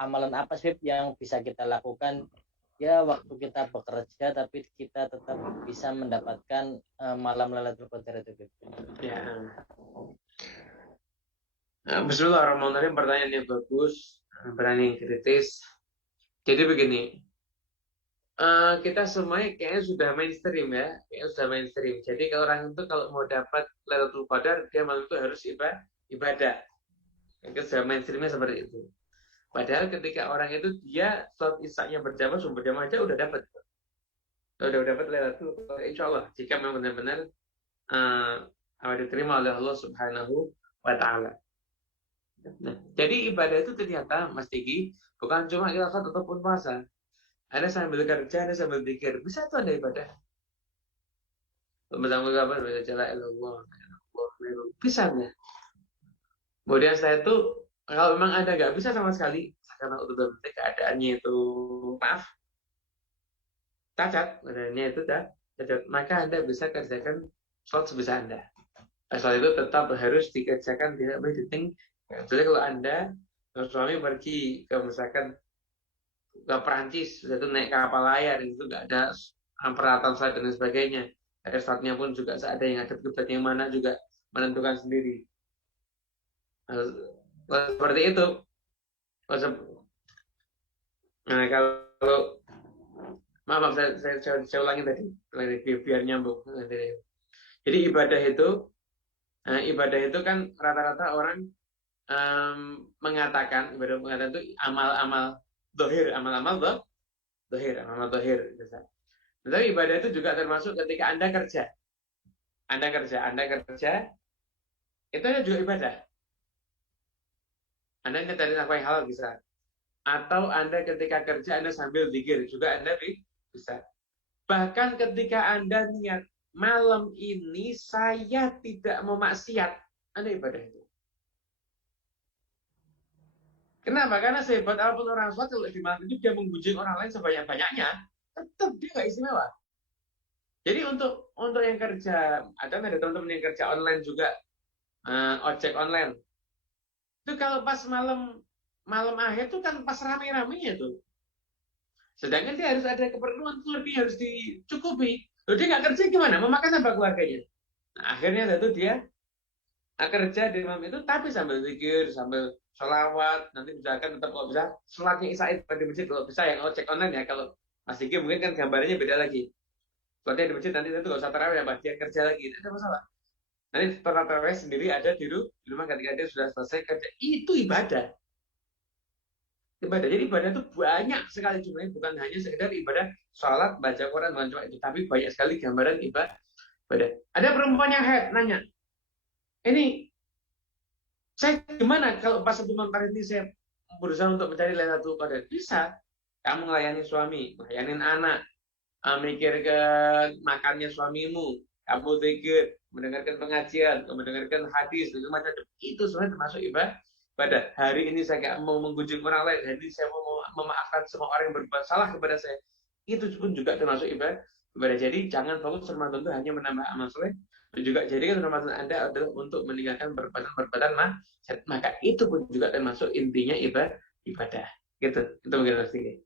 amalan apa sih Bib yang bisa kita lakukan ya waktu kita bekerja tapi kita tetap bisa mendapatkan malam Lailatul Qadar itu, Bib? Ya. Bismillahirrahmanirrahim. Pertanyaan yang bagus, pertanyaan yang kritis. Jadi begini, kita semuanya kayaknya sudah mainstream ya, Jadi kalau orang itu kalau mau dapat Lailatul Qadar, dia malam itu harus ibadah. Itu sudah mainstreamnya seperti itu. Padahal ketika orang itu dia sholat isya-nya berjamaah, subuh berjamaah aja udah dapat. Udah dapat Lailatul Qadar, insya Allah. Jika memang benar-benar diterima oleh Allah Subhanahu wa Ta'ala. Nah, jadi ibadah itu ternyata Mas Diki bukan cuma kita sholat ataupun puasa. Ada sambil kerja, ada sambil pikir. Bisa tuh ada ibadah. Bersama kabar baca la ilaha illallah. Bisa ya. Kemudian setelah itu kalau memang ada nggak bisa sama sekali, karena udah keadaannya itu maaf cacat, keadaannya itu cacat, maka Anda bisa kerjakan sholat sebisa Anda. Asal itu tetap harus dikerjakan, tidak boleh diting. Jadi kalau Anda suami pergi ke misalkan ke Perancis, sudah itu naik kapal layar, itu nggak ada peralatan salat dan sebagainya. Ada saatnya pun juga ada yang ada kiblat yang mana juga menentukan sendiri. Seperti itu. Nah kalau maaf saya ulangi tadi biar nyambung. Jadi ibadah itu kan rata-rata orang mengatakan ibadah itu amal-amal dohir, amal-amal dohir. Tetapi ibadah itu juga termasuk ketika Anda kerja, itu juga ibadah. Anda nyari apa yang halal bisa. Atau Anda ketika kerja Anda sambil zikir juga Anda bisa. Bahkan ketika Anda niat malam ini saya tidak mau maksiat, Anda ibadah itu. Kenapa? Karena sehebat apapun orang sholat, kalau di malam itu dia menggujing orang lain sebanyak-banyaknya, tetap dia nggak istimewa. Jadi untuk yang kerja, ada teman-teman yang kerja online juga, ojek online. Itu kalau pas malam akhir itu kan pas rame-ramenya tuh. Sedangkan dia harus ada keperluan itu lebih harus dicukupi. Lalu dia nggak kerja gimana? Memakan apa keluarganya? Nah, akhirnya itu dia kerja di malam itu, tapi sambil zikir, sambil sholawat. Nanti misalkan tetap kalau bisa sholatnya isya di masjid, kalau bisa yang ojek online ya. Kalau Mas Diki mungkin kan gambarnya beda lagi. Sholatnya di masjid nanti itu nggak usah tarawih, ya dia kerja lagi, tidak ada masalah. Nanti tarawih sendiri ada di rumah ketika dia sudah selesai kerja. Itu ibadah. Jadi ibadah itu banyak sekali jumlahnya, bukan hanya sekedar ibadah sholat, baca Quran, bukan cuma itu, tapi banyak sekali gambaran ibadah. Ada perempuan yang haid nanya, ini saya gimana kalau pas satu malam ini saya berusaha untuk mencari Lailatul Qadar? Bisa. Kamu melayani suami, melayani anak, memikirkan makannya suamimu, kamu zikir, mendengarkan pengajian, mendengarkan hadis, itu macam-macam. Itu sebenarnya termasuk ibadah. Pada hari ini saya nggak mau menggujung orang lain, hari ini saya mau memaafkan semua orang yang berbuat salah kepada saya. Itu pun juga termasuk ibadah. Jadi jangan fokus Ramadan itu hanya menambah amal soleh, juga jadikan Ramadan Anda adalah untuk meninggalkan perbuatan maksiat. Maka itu pun juga termasuk intinya ibadah. Gitu. Itu mungkin harus tinggi.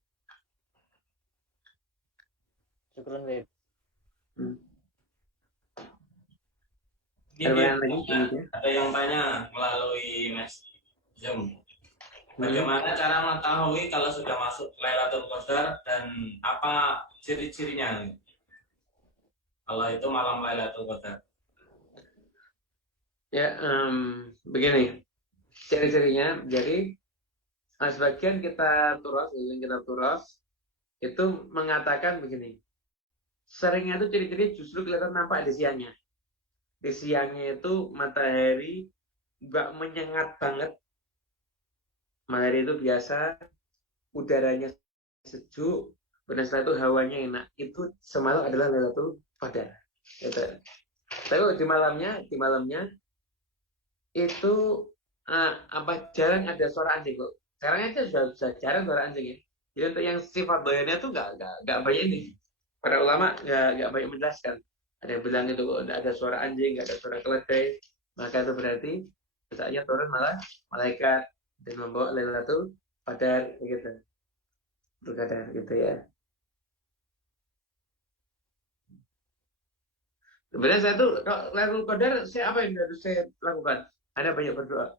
Syukron, Beb. Ada yang tanya melalui Zoom. Bagaimana cara mengetahui kalau sudah masuk Lailatul Qadar dan apa ciri-cirinya? Kalau itu malam Lailatul Qadar. Ya, begini ciri-cirinya. Jadi sebagian kita turas itu mengatakan begini. Seringnya itu ciri-ciri justru kelihatan nampak di siangnya. Di siangnya itu matahari nggak menyengat banget. Matahari itu biasa, udaranya sejuk, dan setelah itu hawanya enak. Itu semalam adalah Lailatul Qadar. Gitu. Tapi di malamnya itu jarang ada suara anjing kok. Sekarang aja sudah jarang suara anjing ya. Jadi untuk yang sifat doyannya itu nggak banyak ini. Para ulama nggak banyak menjelaskan. Ada yang bilang itu kok ada suara anjing, nggak ada suara keledai, maka itu berarti saatnya turun malah malaikat dan membawa Lailatul Qadar gitu. Qadar gitu ya. Sebenarnya saya tuh kalau Lailatul Qadar saya apa yang harus saya lakukan? Ada banyak berdoa.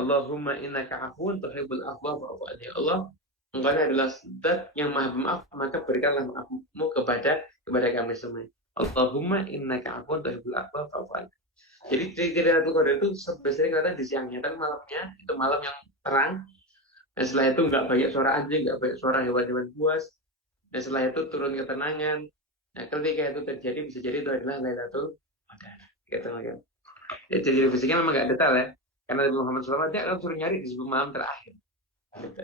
Allahumma innaka afuwun tuhibbul afwa fa'fu anni. Allah, Engkau adalah zat yang maha pemaaf, maka berikanlah maafmu kepada kami semua. Allahumma innaka afuwun tuhibbul afwa fa'fu anni. Jadi Lailatul Qadar itu sebenarnya kelihatan di siangnya, dan malamnya itu malam yang terang. Dan setelah itu nggak banyak suara anjing, nggak banyak suara hewan-hewan buas. Dan setelah itu turun ketenangan. Nah, ketika itu terjadi bisa jadi itu adalah Lailatul Qadar. Gitu mungkin. Jadi fisiknya memang nggak detail ya, karena Nabi Muhammad SAW dia akan suruh nyari di sebelum malam terakhir. Gitu.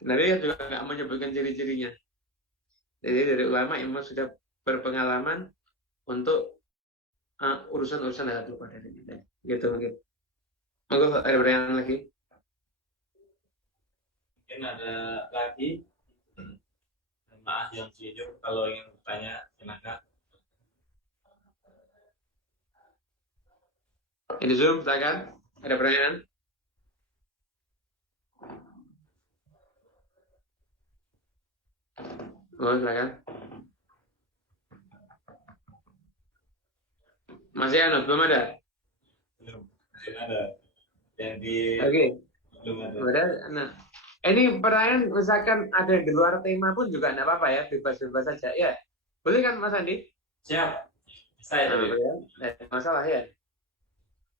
Nabi juga nggak menyebutkan ciri-cirinya. Jadi dari ulama yang memang sudah berpengalaman untuk urusan Lailatul Qadar gitu mungkin. Monggo ada pertanyaan lagi? Mungkin ada lagi jemaah yang sujud kalau ingin bertanya silakan. Ini Zoom, silakan. Ada pertanyaan? Oh, silakan. Masih Anut, belum ada? Belum ada. Yang di Oke. belum ada. Belum ada. Nah, ini pertanyaan misalkan ada yang di luar tema pun juga enggak apa-apa ya, bebas-bebas saja. Ya. Boleh kan Mas Andi? Siap. Saya Nah, tadi. ya. Nggak ada masalah ya.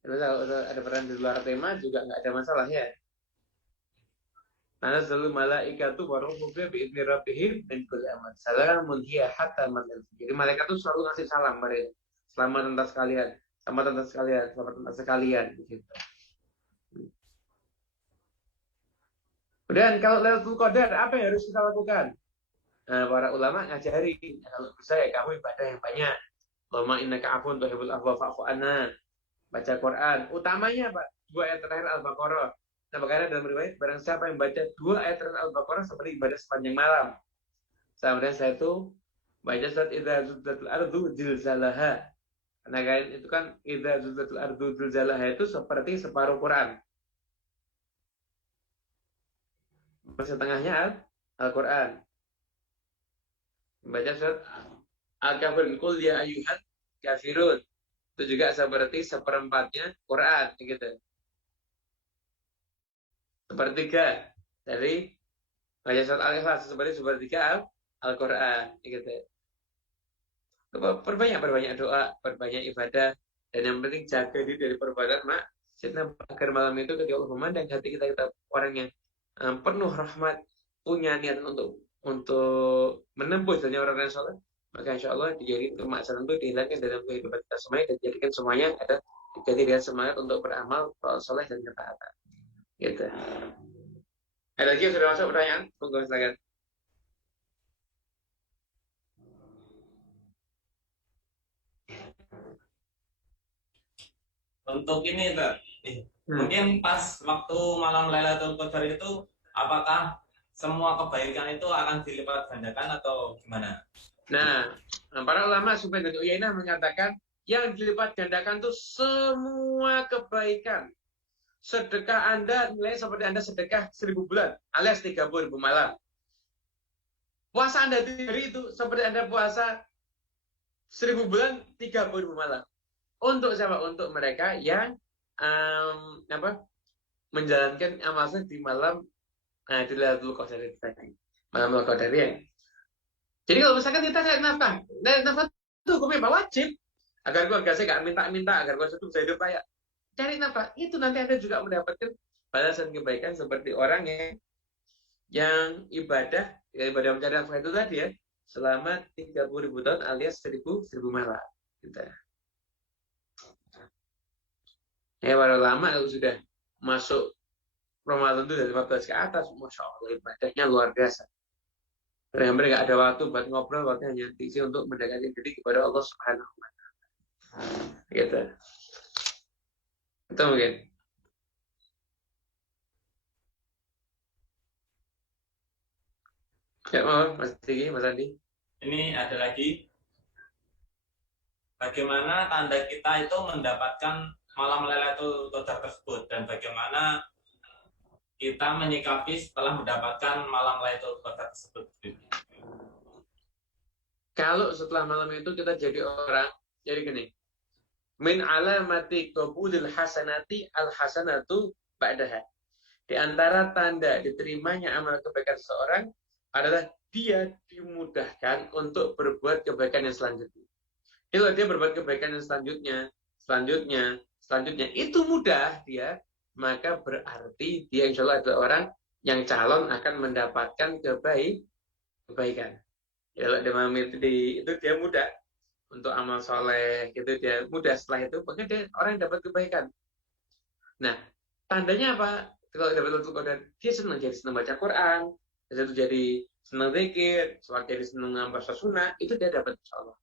Terus ada pertanyaan di luar tema juga nggak ada masalah ya. Karena selalu malaikatu waruhu bi'idzni rabbihim min kulli amr. Salamun hiya hatta matla'il fajr. Jadi malaikat itu selalu ngasih salam pada selamat atas sekalian, selamat atas sekalian, selamat atas sekalian gitu. Kemudian kalau Lailatul Qadar apa yang harus kita lakukan? Nah, para ulama ngajari kalau bisa ya kamu ibadah yang banyak. Allahumma innaka afuwwun tuhibbul afwa fa'fu anna. Baca Quran. Utamanya Pak, 2 ayat terakhir Al-Baqarah. Nah, makanya dalam riwayat barang siapa yang baca 2 ayat terakhir Al-Baqarah seperti ibadah sepanjang malam. Kemudian saya itu baca surat idza zulzilatil ardu zilzalaha. Karena kan itu kan idza zulzilatil ardu zilzalaha itu seperti separuh Quran. Setengahnya Al-Quran. Baca surat Al-Kafirun qul ya ayyuhan kafirun. Itu juga seperti seperempatnya Quran gitu. Sepertiga dari baca surat Al-Ikhlas seperti sepertiga Al-Quran gitu. Perbanyak doa, perbanyak ibadah, dan yang penting jaga diri dari perbuatan maksiat agar malam itu ketika Allah memandang hati kita orang yang penuh rahmat, punya niat untuk menempuh jalannya orang yang soleh, maka insya Allah dijadikan kemaksiatan itu dihilangkan dalam kehidupan kita semuanya dan dijadikan semuanya ada dijadikan semangat untuk beramal soleh dan ketaatan. Gitu. Ada lagi yang sudah masuk pertanyaan? Monggo silakan. Untuk ini mungkin pas waktu malam Lailatul Qadar itu apakah semua kebaikan itu akan dilipat gandakan atau gimana? Nah, para ulama Sufyan dan Uyainah mengatakan yang dilipat gandakan itu semua kebaikan. Sedekah Anda nilai seperti Anda sedekah 1000 bulan alias 30.000 malam. Puasa Anda di hari itu seperti Anda puasa 1000 bulan 30.000 malam. Untuk siapa? Untuk mereka yang menjalankan amal soleh di malam di Lailatul Qadar tadi. Malam Lailatul Qadar ya. Jadi kalau misalkan kita cari nafkah itu hukumnya wajib agar keluarga saya nggak minta-minta agar keluarga saya bisa hidup layak. Cari nafkah itu nanti Anda juga mendapatkan balasan kebaikan seperti orang yang ibadah mencari nafkah itu tadi ya selama 30.000 tahun alias 1000 malam. Gitu. Ya para ulama kalau sudah masuk Ramadan itu dari 15 ke atas, masya Allah ibadahnya luar biasa. Karena mereka ada waktu buat ngobrol, waktunya hanya diisi untuk mendekati diri kepada Allah Subhanahu wa Ta'ala. Gitu. Itu mungkin. Ya, Mas Diki, Mas Andi. Ini ada lagi. Bagaimana tanda kita itu mendapatkan malam Lailatul Qadar tersebut dan bagaimana kita menyikapi setelah mendapatkan malam Lailatul Qadar tersebut? Kalau setelah malam itu kita jadi orang, jadi gini. Min alamati qabulil hasanati al-hasanatu ba'daha. Di antara tanda diterimanya amal kebaikan seseorang adalah dia dimudahkan untuk berbuat kebaikan yang selanjutnya. Kalau dia berbuat kebaikan yang selanjutnya itu mudah dia, maka berarti dia insya Allah adalah orang yang calon akan mendapatkan kebaikan. Ya, kalau dia memilih itu dia mudah untuk amal soleh, gitu dia mudah setelah itu, maka dia orang yang dapat kebaikan. Nah, tandanya apa? Kalau dapat Lailatul Qadar, dia senang baca Quran, jadi senang zikir, jadi senang ngamal sunnah, itu dia dapat insya Allah.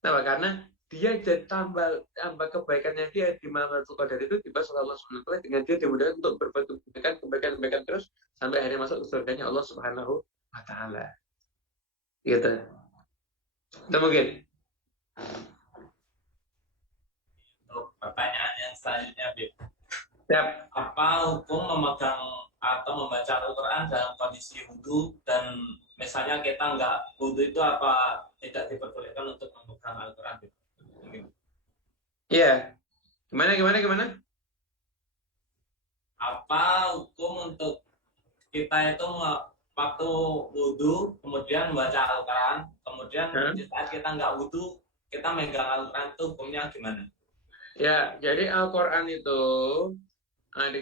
Nah, karena dia jadi tambah kebaikannya dia di malam Lailatul Qadar itu dibahas oleh Allah SWT dengan dia dimudahkan untuk berbuat kebaikan terus sampai akhirnya masuk ke surganya Allah Subhanahu wa taala. Gitu. Itu mungkin. Untuk pertanyaan yang selanjutnya, Bib. Siap. Apa hukum memegang atau membaca Al-Quran dalam kondisi wudhu, dan misalnya kita nggak wudhu itu apa tidak diperbolehkan untuk memegang Al-Quran? Iya. Gimana? Apa hukum untuk kita itu waktu wudhu kemudian membaca Al-Quran, kemudian di saat kita nggak wudhu kita megang Al-Quran, itu hukumnya gimana? Ya, jadi Al-Quran itu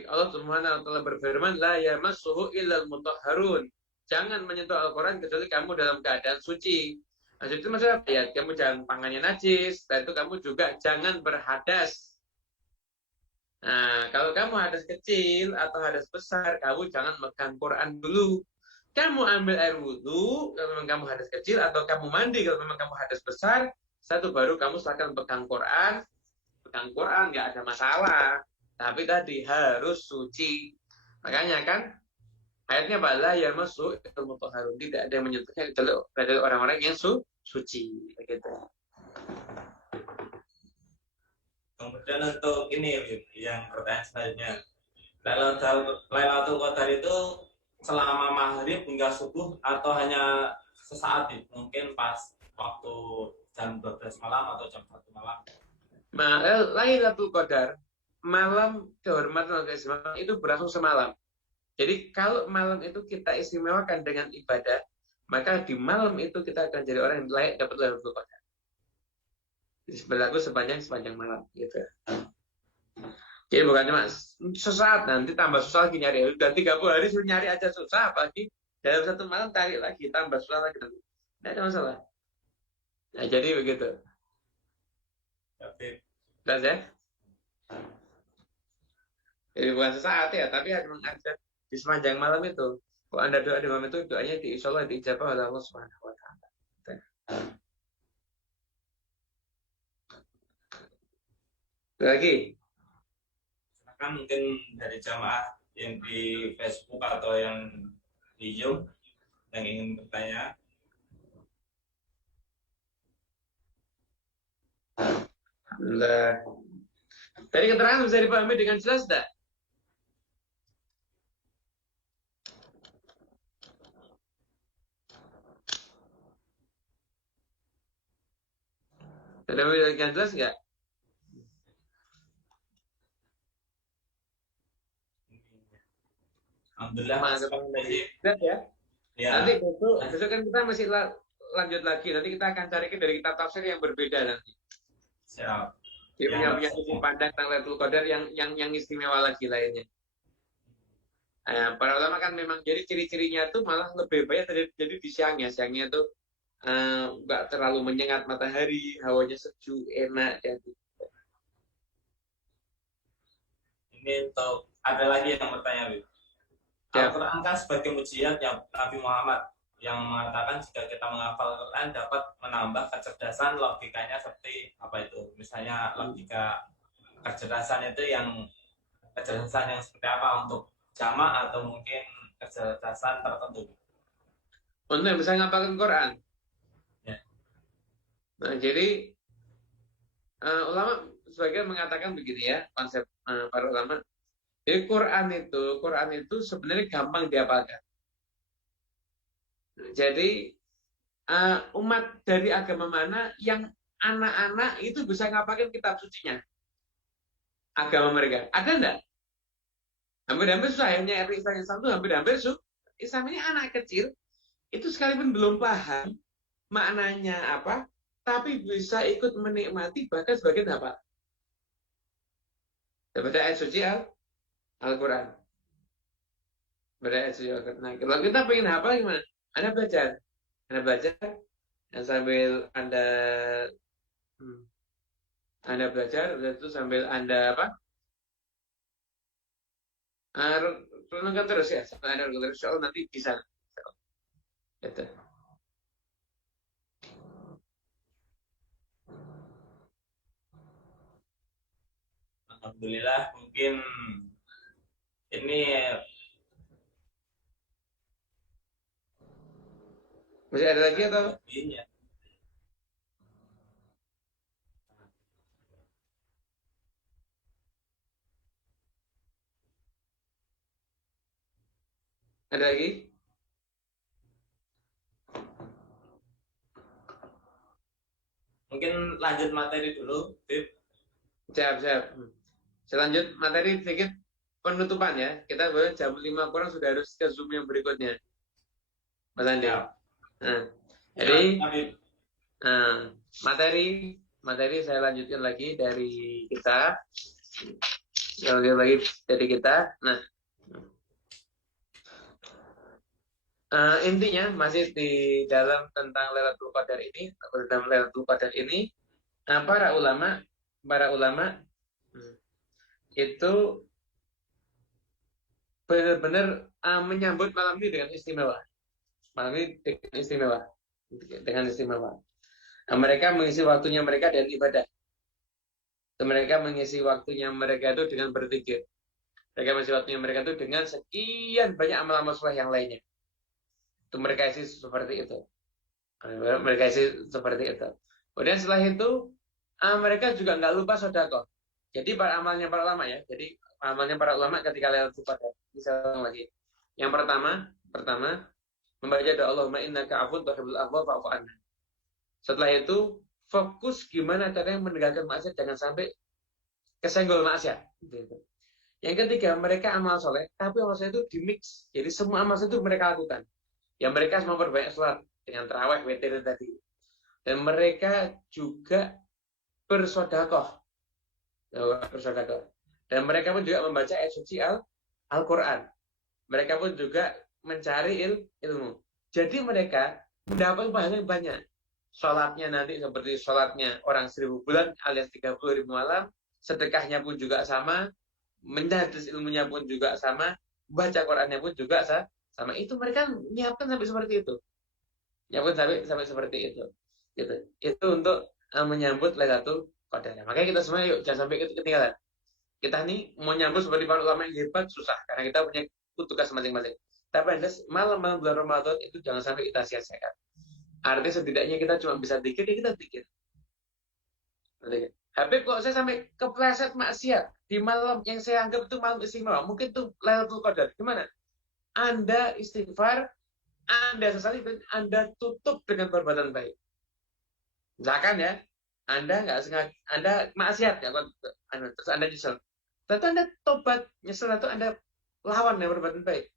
Allah Subhanahu wa taala berfirman, la yamassuhu illal mutahharun. Jangan menyentuh Al-Quran kecuali kamu dalam keadaan suci. Maksud itu maksudnya apa ya? Kamu jangan tangannya najis, dan itu kamu juga jangan berhadas. Nah, kalau kamu hadas kecil atau hadas besar, kamu jangan megang Quran dulu. Kamu ambil air wudhu, kalau memang kamu hadas kecil, atau kamu mandi kalau memang kamu hadas besar, satu baru kamu silakan pegang Quran. Pegang Quran nggak ada masalah. Tapi tadi harus suci. Makanya kan ayatnya bala ya masuk itu mutahharun, tidak ada yang menyentuhnya kecuali orang-orang yang suci. Begitu. Kemudian untuk ini yang pertanyaan selanjutnya, Lailatul Qadar itu selama maghrib hingga subuh atau hanya sesaat, mungkin pas waktu jam 12 malam atau jam 1 malam? Lailatul Qadar, malam kehormatan atau keistimewaan itu berlangsung semalam. Jadi kalau malam itu kita istimewakan dengan ibadah, maka di malam itu kita akan jadi orang yang layak dapat Lailatul Qadar. Jadi berlaku sepanjang malam gitu. Jadi bukan cuma sesaat, nanti tambah susah lagi nyari. Udah 30 hari suruh nyari aja susah, apalagi dalam satu malam tarik lagi, tambah susah lagi. Tidak ada masalah. Nah, jadi begitu. Jelas ya? Jadi bukan sesaat ya, tapi memang ada di sepanjang malam itu. Kalau Anda doa di malam itu, doanya insya Allah diijabah oleh Allah Subhanahu wa taala. Lagi? Silakan, mungkin dari jamaah yang di Facebook atau yang di Zoom yang ingin bertanya. Alhamdulillah. Tadi keterangan bisa dipahami dengan jelas tidak? Sudah dengan jelas nggak? Alhamdulillah. Jelas ya? Ya. Nanti besok kan kita masih lanjut lagi. Nanti kita akan carikan dari kitab tafsir yang berbeda nanti. Siap. Dia punya sudut pandang tentang Lailatul Qadar yang istimewa lagi lainnya. Para ulama kan memang jadi ciri-cirinya tuh malah lebih banyak terjadi di siangnya. Siangnya tuh nggak terlalu menyengat matahari, hawanya sejuk, enak. Jadi. Ini untuk ada lagi yang bertanya, Bib. Al-Quran kan sebagai mujizat yang Nabi Muhammad yang mengatakan jika kita menghafal Al-Quran dapat menambah kecerdasan logikanya, seperti apa itu? Misalnya logika kecerdasan itu kecerdasan yang seperti apa, untuk jamak atau mungkin kecerdasan tertentu? Untuk yang bisa menghafalkan Quran. Ya. Nah, jadi ulama sebagian mengatakan begini ya, konsep para ulama. Jadi Quran itu sebenarnya gampang dihafalkan. Jadi umat dari agama mana yang anak-anak itu bisa ngapalin kitab sucinya? Agama mereka. Ada enggak? Hampir-hampir susah ya, nyari Islam itu hampir-hampir susah. Islam ini anak kecil, itu sekalipun belum paham maknanya apa, tapi bisa ikut menikmati bahkan sebagian apa? Baca ayat suci Al-Quran. Baca ayat suci Al-Quran. Nah, kalau kita pengen hafal gimana? Anda belajar, dan sambil Anda belajar, itu sambil Anda apa? Renungkan terus ya, sampai Anda renungkan terus, insya Allah nanti bisa. Gitu. Alhamdulillah, mungkin ini Masih ada lagi atau Iya. ada lagi? Mungkin lanjut materi dulu, Bib. Siap, siap. Selanjut materi sedikit penutupan ya. Kita baru jam 5 kurang sudah harus ke Zoom yang berikutnya. Mas Andi. Ya. Nah, Ya, jadi Habib. materi saya lanjutkan lagi dari kita. Lagi dari kita. Nah, intinya masih di dalam tentang Lailatul Qadar ini, dalam Lailatul Qadar ini, para ulama itu benar-benar menyambut malam ini dengan istimewa. Malam ini dengan istimewa. Nah, mereka mengisi waktunya mereka dengan ibadah. Mereka mengisi waktunya mereka itu dengan berzikir. Mereka mengisi waktunya mereka itu dengan sekian banyak amal-amal soleh yang lainnya. Itu mereka isi seperti itu. Mereka isi seperti itu. Kemudian setelah itu mereka juga nggak lupa sedekah. Jadi amalnya para ulama ya. Jadi amalnya para ulama ketika Lailatul Qadar. Bisa lagi. Yang pertama membaca doa Allahumma innaka afuwwun tuhibbul afwa fa'fu anna. Setelah itu fokus gimana caranya menegakkan maksiat jangan sampai kesenggol maksiat. Gitu. Yang ketiga mereka amal soleh, tapi amal soleh itu dimix. Jadi semua amal soleh itu mereka lakukan. Yang mereka semua memperbanyak sholat dengan tarawih, witir tadi. Dan mereka juga bersedekah. Dan mereka pun juga membaca ayat suci Al-Quran. Mereka pun juga mencari ilmu. Jadi mereka mendapat pahala yang banyak. Sholatnya nanti seperti sholatnya orang 1000 bulan alias 30.000 malam. Sedekahnya pun juga sama. Menjadis ilmunya pun juga sama. Baca Qurannya pun juga sama. Itu mereka menyiapkan sampai seperti itu. Nyiapkan sampai seperti itu. Gitu. Itu untuk menyambut Lailatul Qadar. Makanya kita semua yuk jangan sampai ketinggalan. Kita nih mau nyambut seperti para ulama yang hebat susah karena kita punya tugas masing-masing. Tapi malam-malam bulan Ramadan itu jangan sampai kita sia-siakan. Artinya setidaknya kita cuma bisa dikir, ya kita dikir. Habib kok saya sampai kepleset maksiat di malam yang saya anggap itu malam istimewa. Mungkin itu Lailatul Qadar. Gimana? Anda istighfar, Anda sesali, Anda tutup dengan perbuatan baik. Misalkan ya, Anda nggak sengaja, Anda maksiat ya, terus Anda nyesel. Tentu Anda tobat, nyesel atau Anda lawan yang perbuatan baik.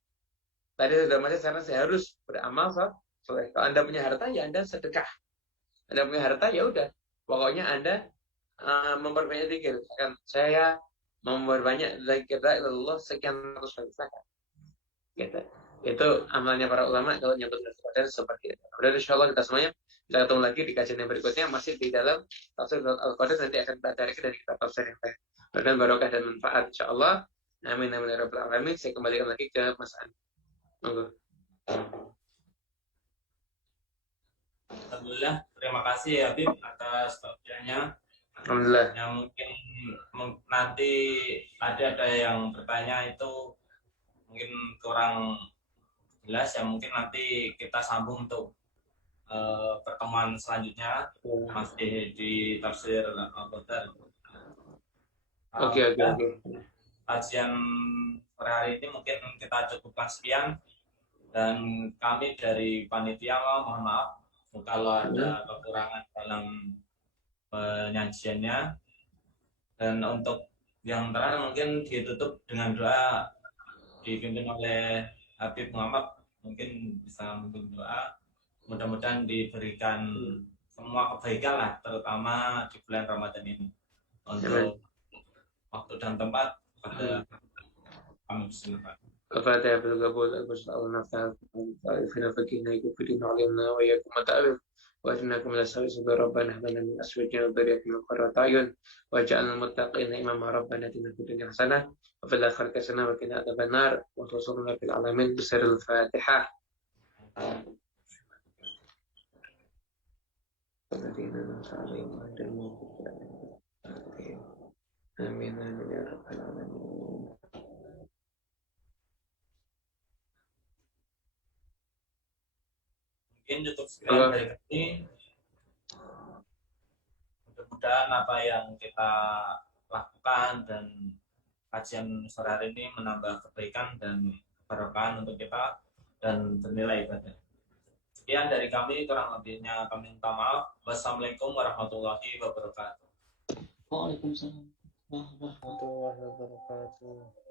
Tadi sudah masih karena saya harus beramal soleh. Kalau Anda punya harta ya Anda sedekah. Anda punya harta ya udah. Pokoknya Anda memperbanyak zikir. Saya memperbanyak zikir Allah sekian ratus kali zakat. Gitu. Itu amalnya para ulama kalau nyebut Qadar seperti itu. Kemudian insyaallah kita semuanya bisa ketemu lagi di kajian yang berikutnya masih di dalam tafsir Al-Qadar, nanti akan kita cari dari kitab tafsir yang lain. Dan barokah dan manfaat insyaallah. Amin amin ya rabbal alamin. Saya kembalikan lagi ke Mas An. Monggo. Alhamdulillah, terima kasih ya Habib atas tausiahnya. Alhamdulillah. Yang mungkin nanti ada yang bertanya itu mungkin kurang jelas ya, mungkin nanti kita sambung untuk pertemuan selanjutnya masih di tafsir Al-Qadar. Oke. Kajian sore hari ini mungkin kita cukupkan sekian, dan kami dari panitia mohon maaf kalau ada kekurangan dalam penyajiannya. Dan untuk yang terakhir mungkin ditutup dengan doa dipimpin oleh Habib Muhammad, mungkin bisa memimpin doa, mudah-mudahan diberikan semua kebaikan lah, terutama di bulan Ramadan ini. Untuk waktu dan tempat pada kami bismillah. الفاتحة بالقبول المشرع والنفع فينا فكينا يكفرين علينا وإياكم متعرف وأجناكم من السوء ربنا هب لنا من أزواجنا وذرياتنا قرة أعين واجعلنا المتقين إماما ربنا آتنا في الدنيا حسنة وفي الآخرة حسنة وقنا عذاب النار وانصرنا في العالمين بسر الفاتحة. الذين أنعمت عليهم غير المغضوب عليهم آمين آمين يا رب العالمين. Mungkin cukup sekian dari kami. Mudah-mudahan apa yang kita lakukan dan kajian sore hari ini menambah kebaikan dan keberkahan untuk kita dan bernilai ibadah. Sekian dari kami, kurang lebihnya kami minta maaf. Wassalamualaikum warahmatullahi wabarakatuh. Waalaikumsalam. warahmatullahi wabarakatuh.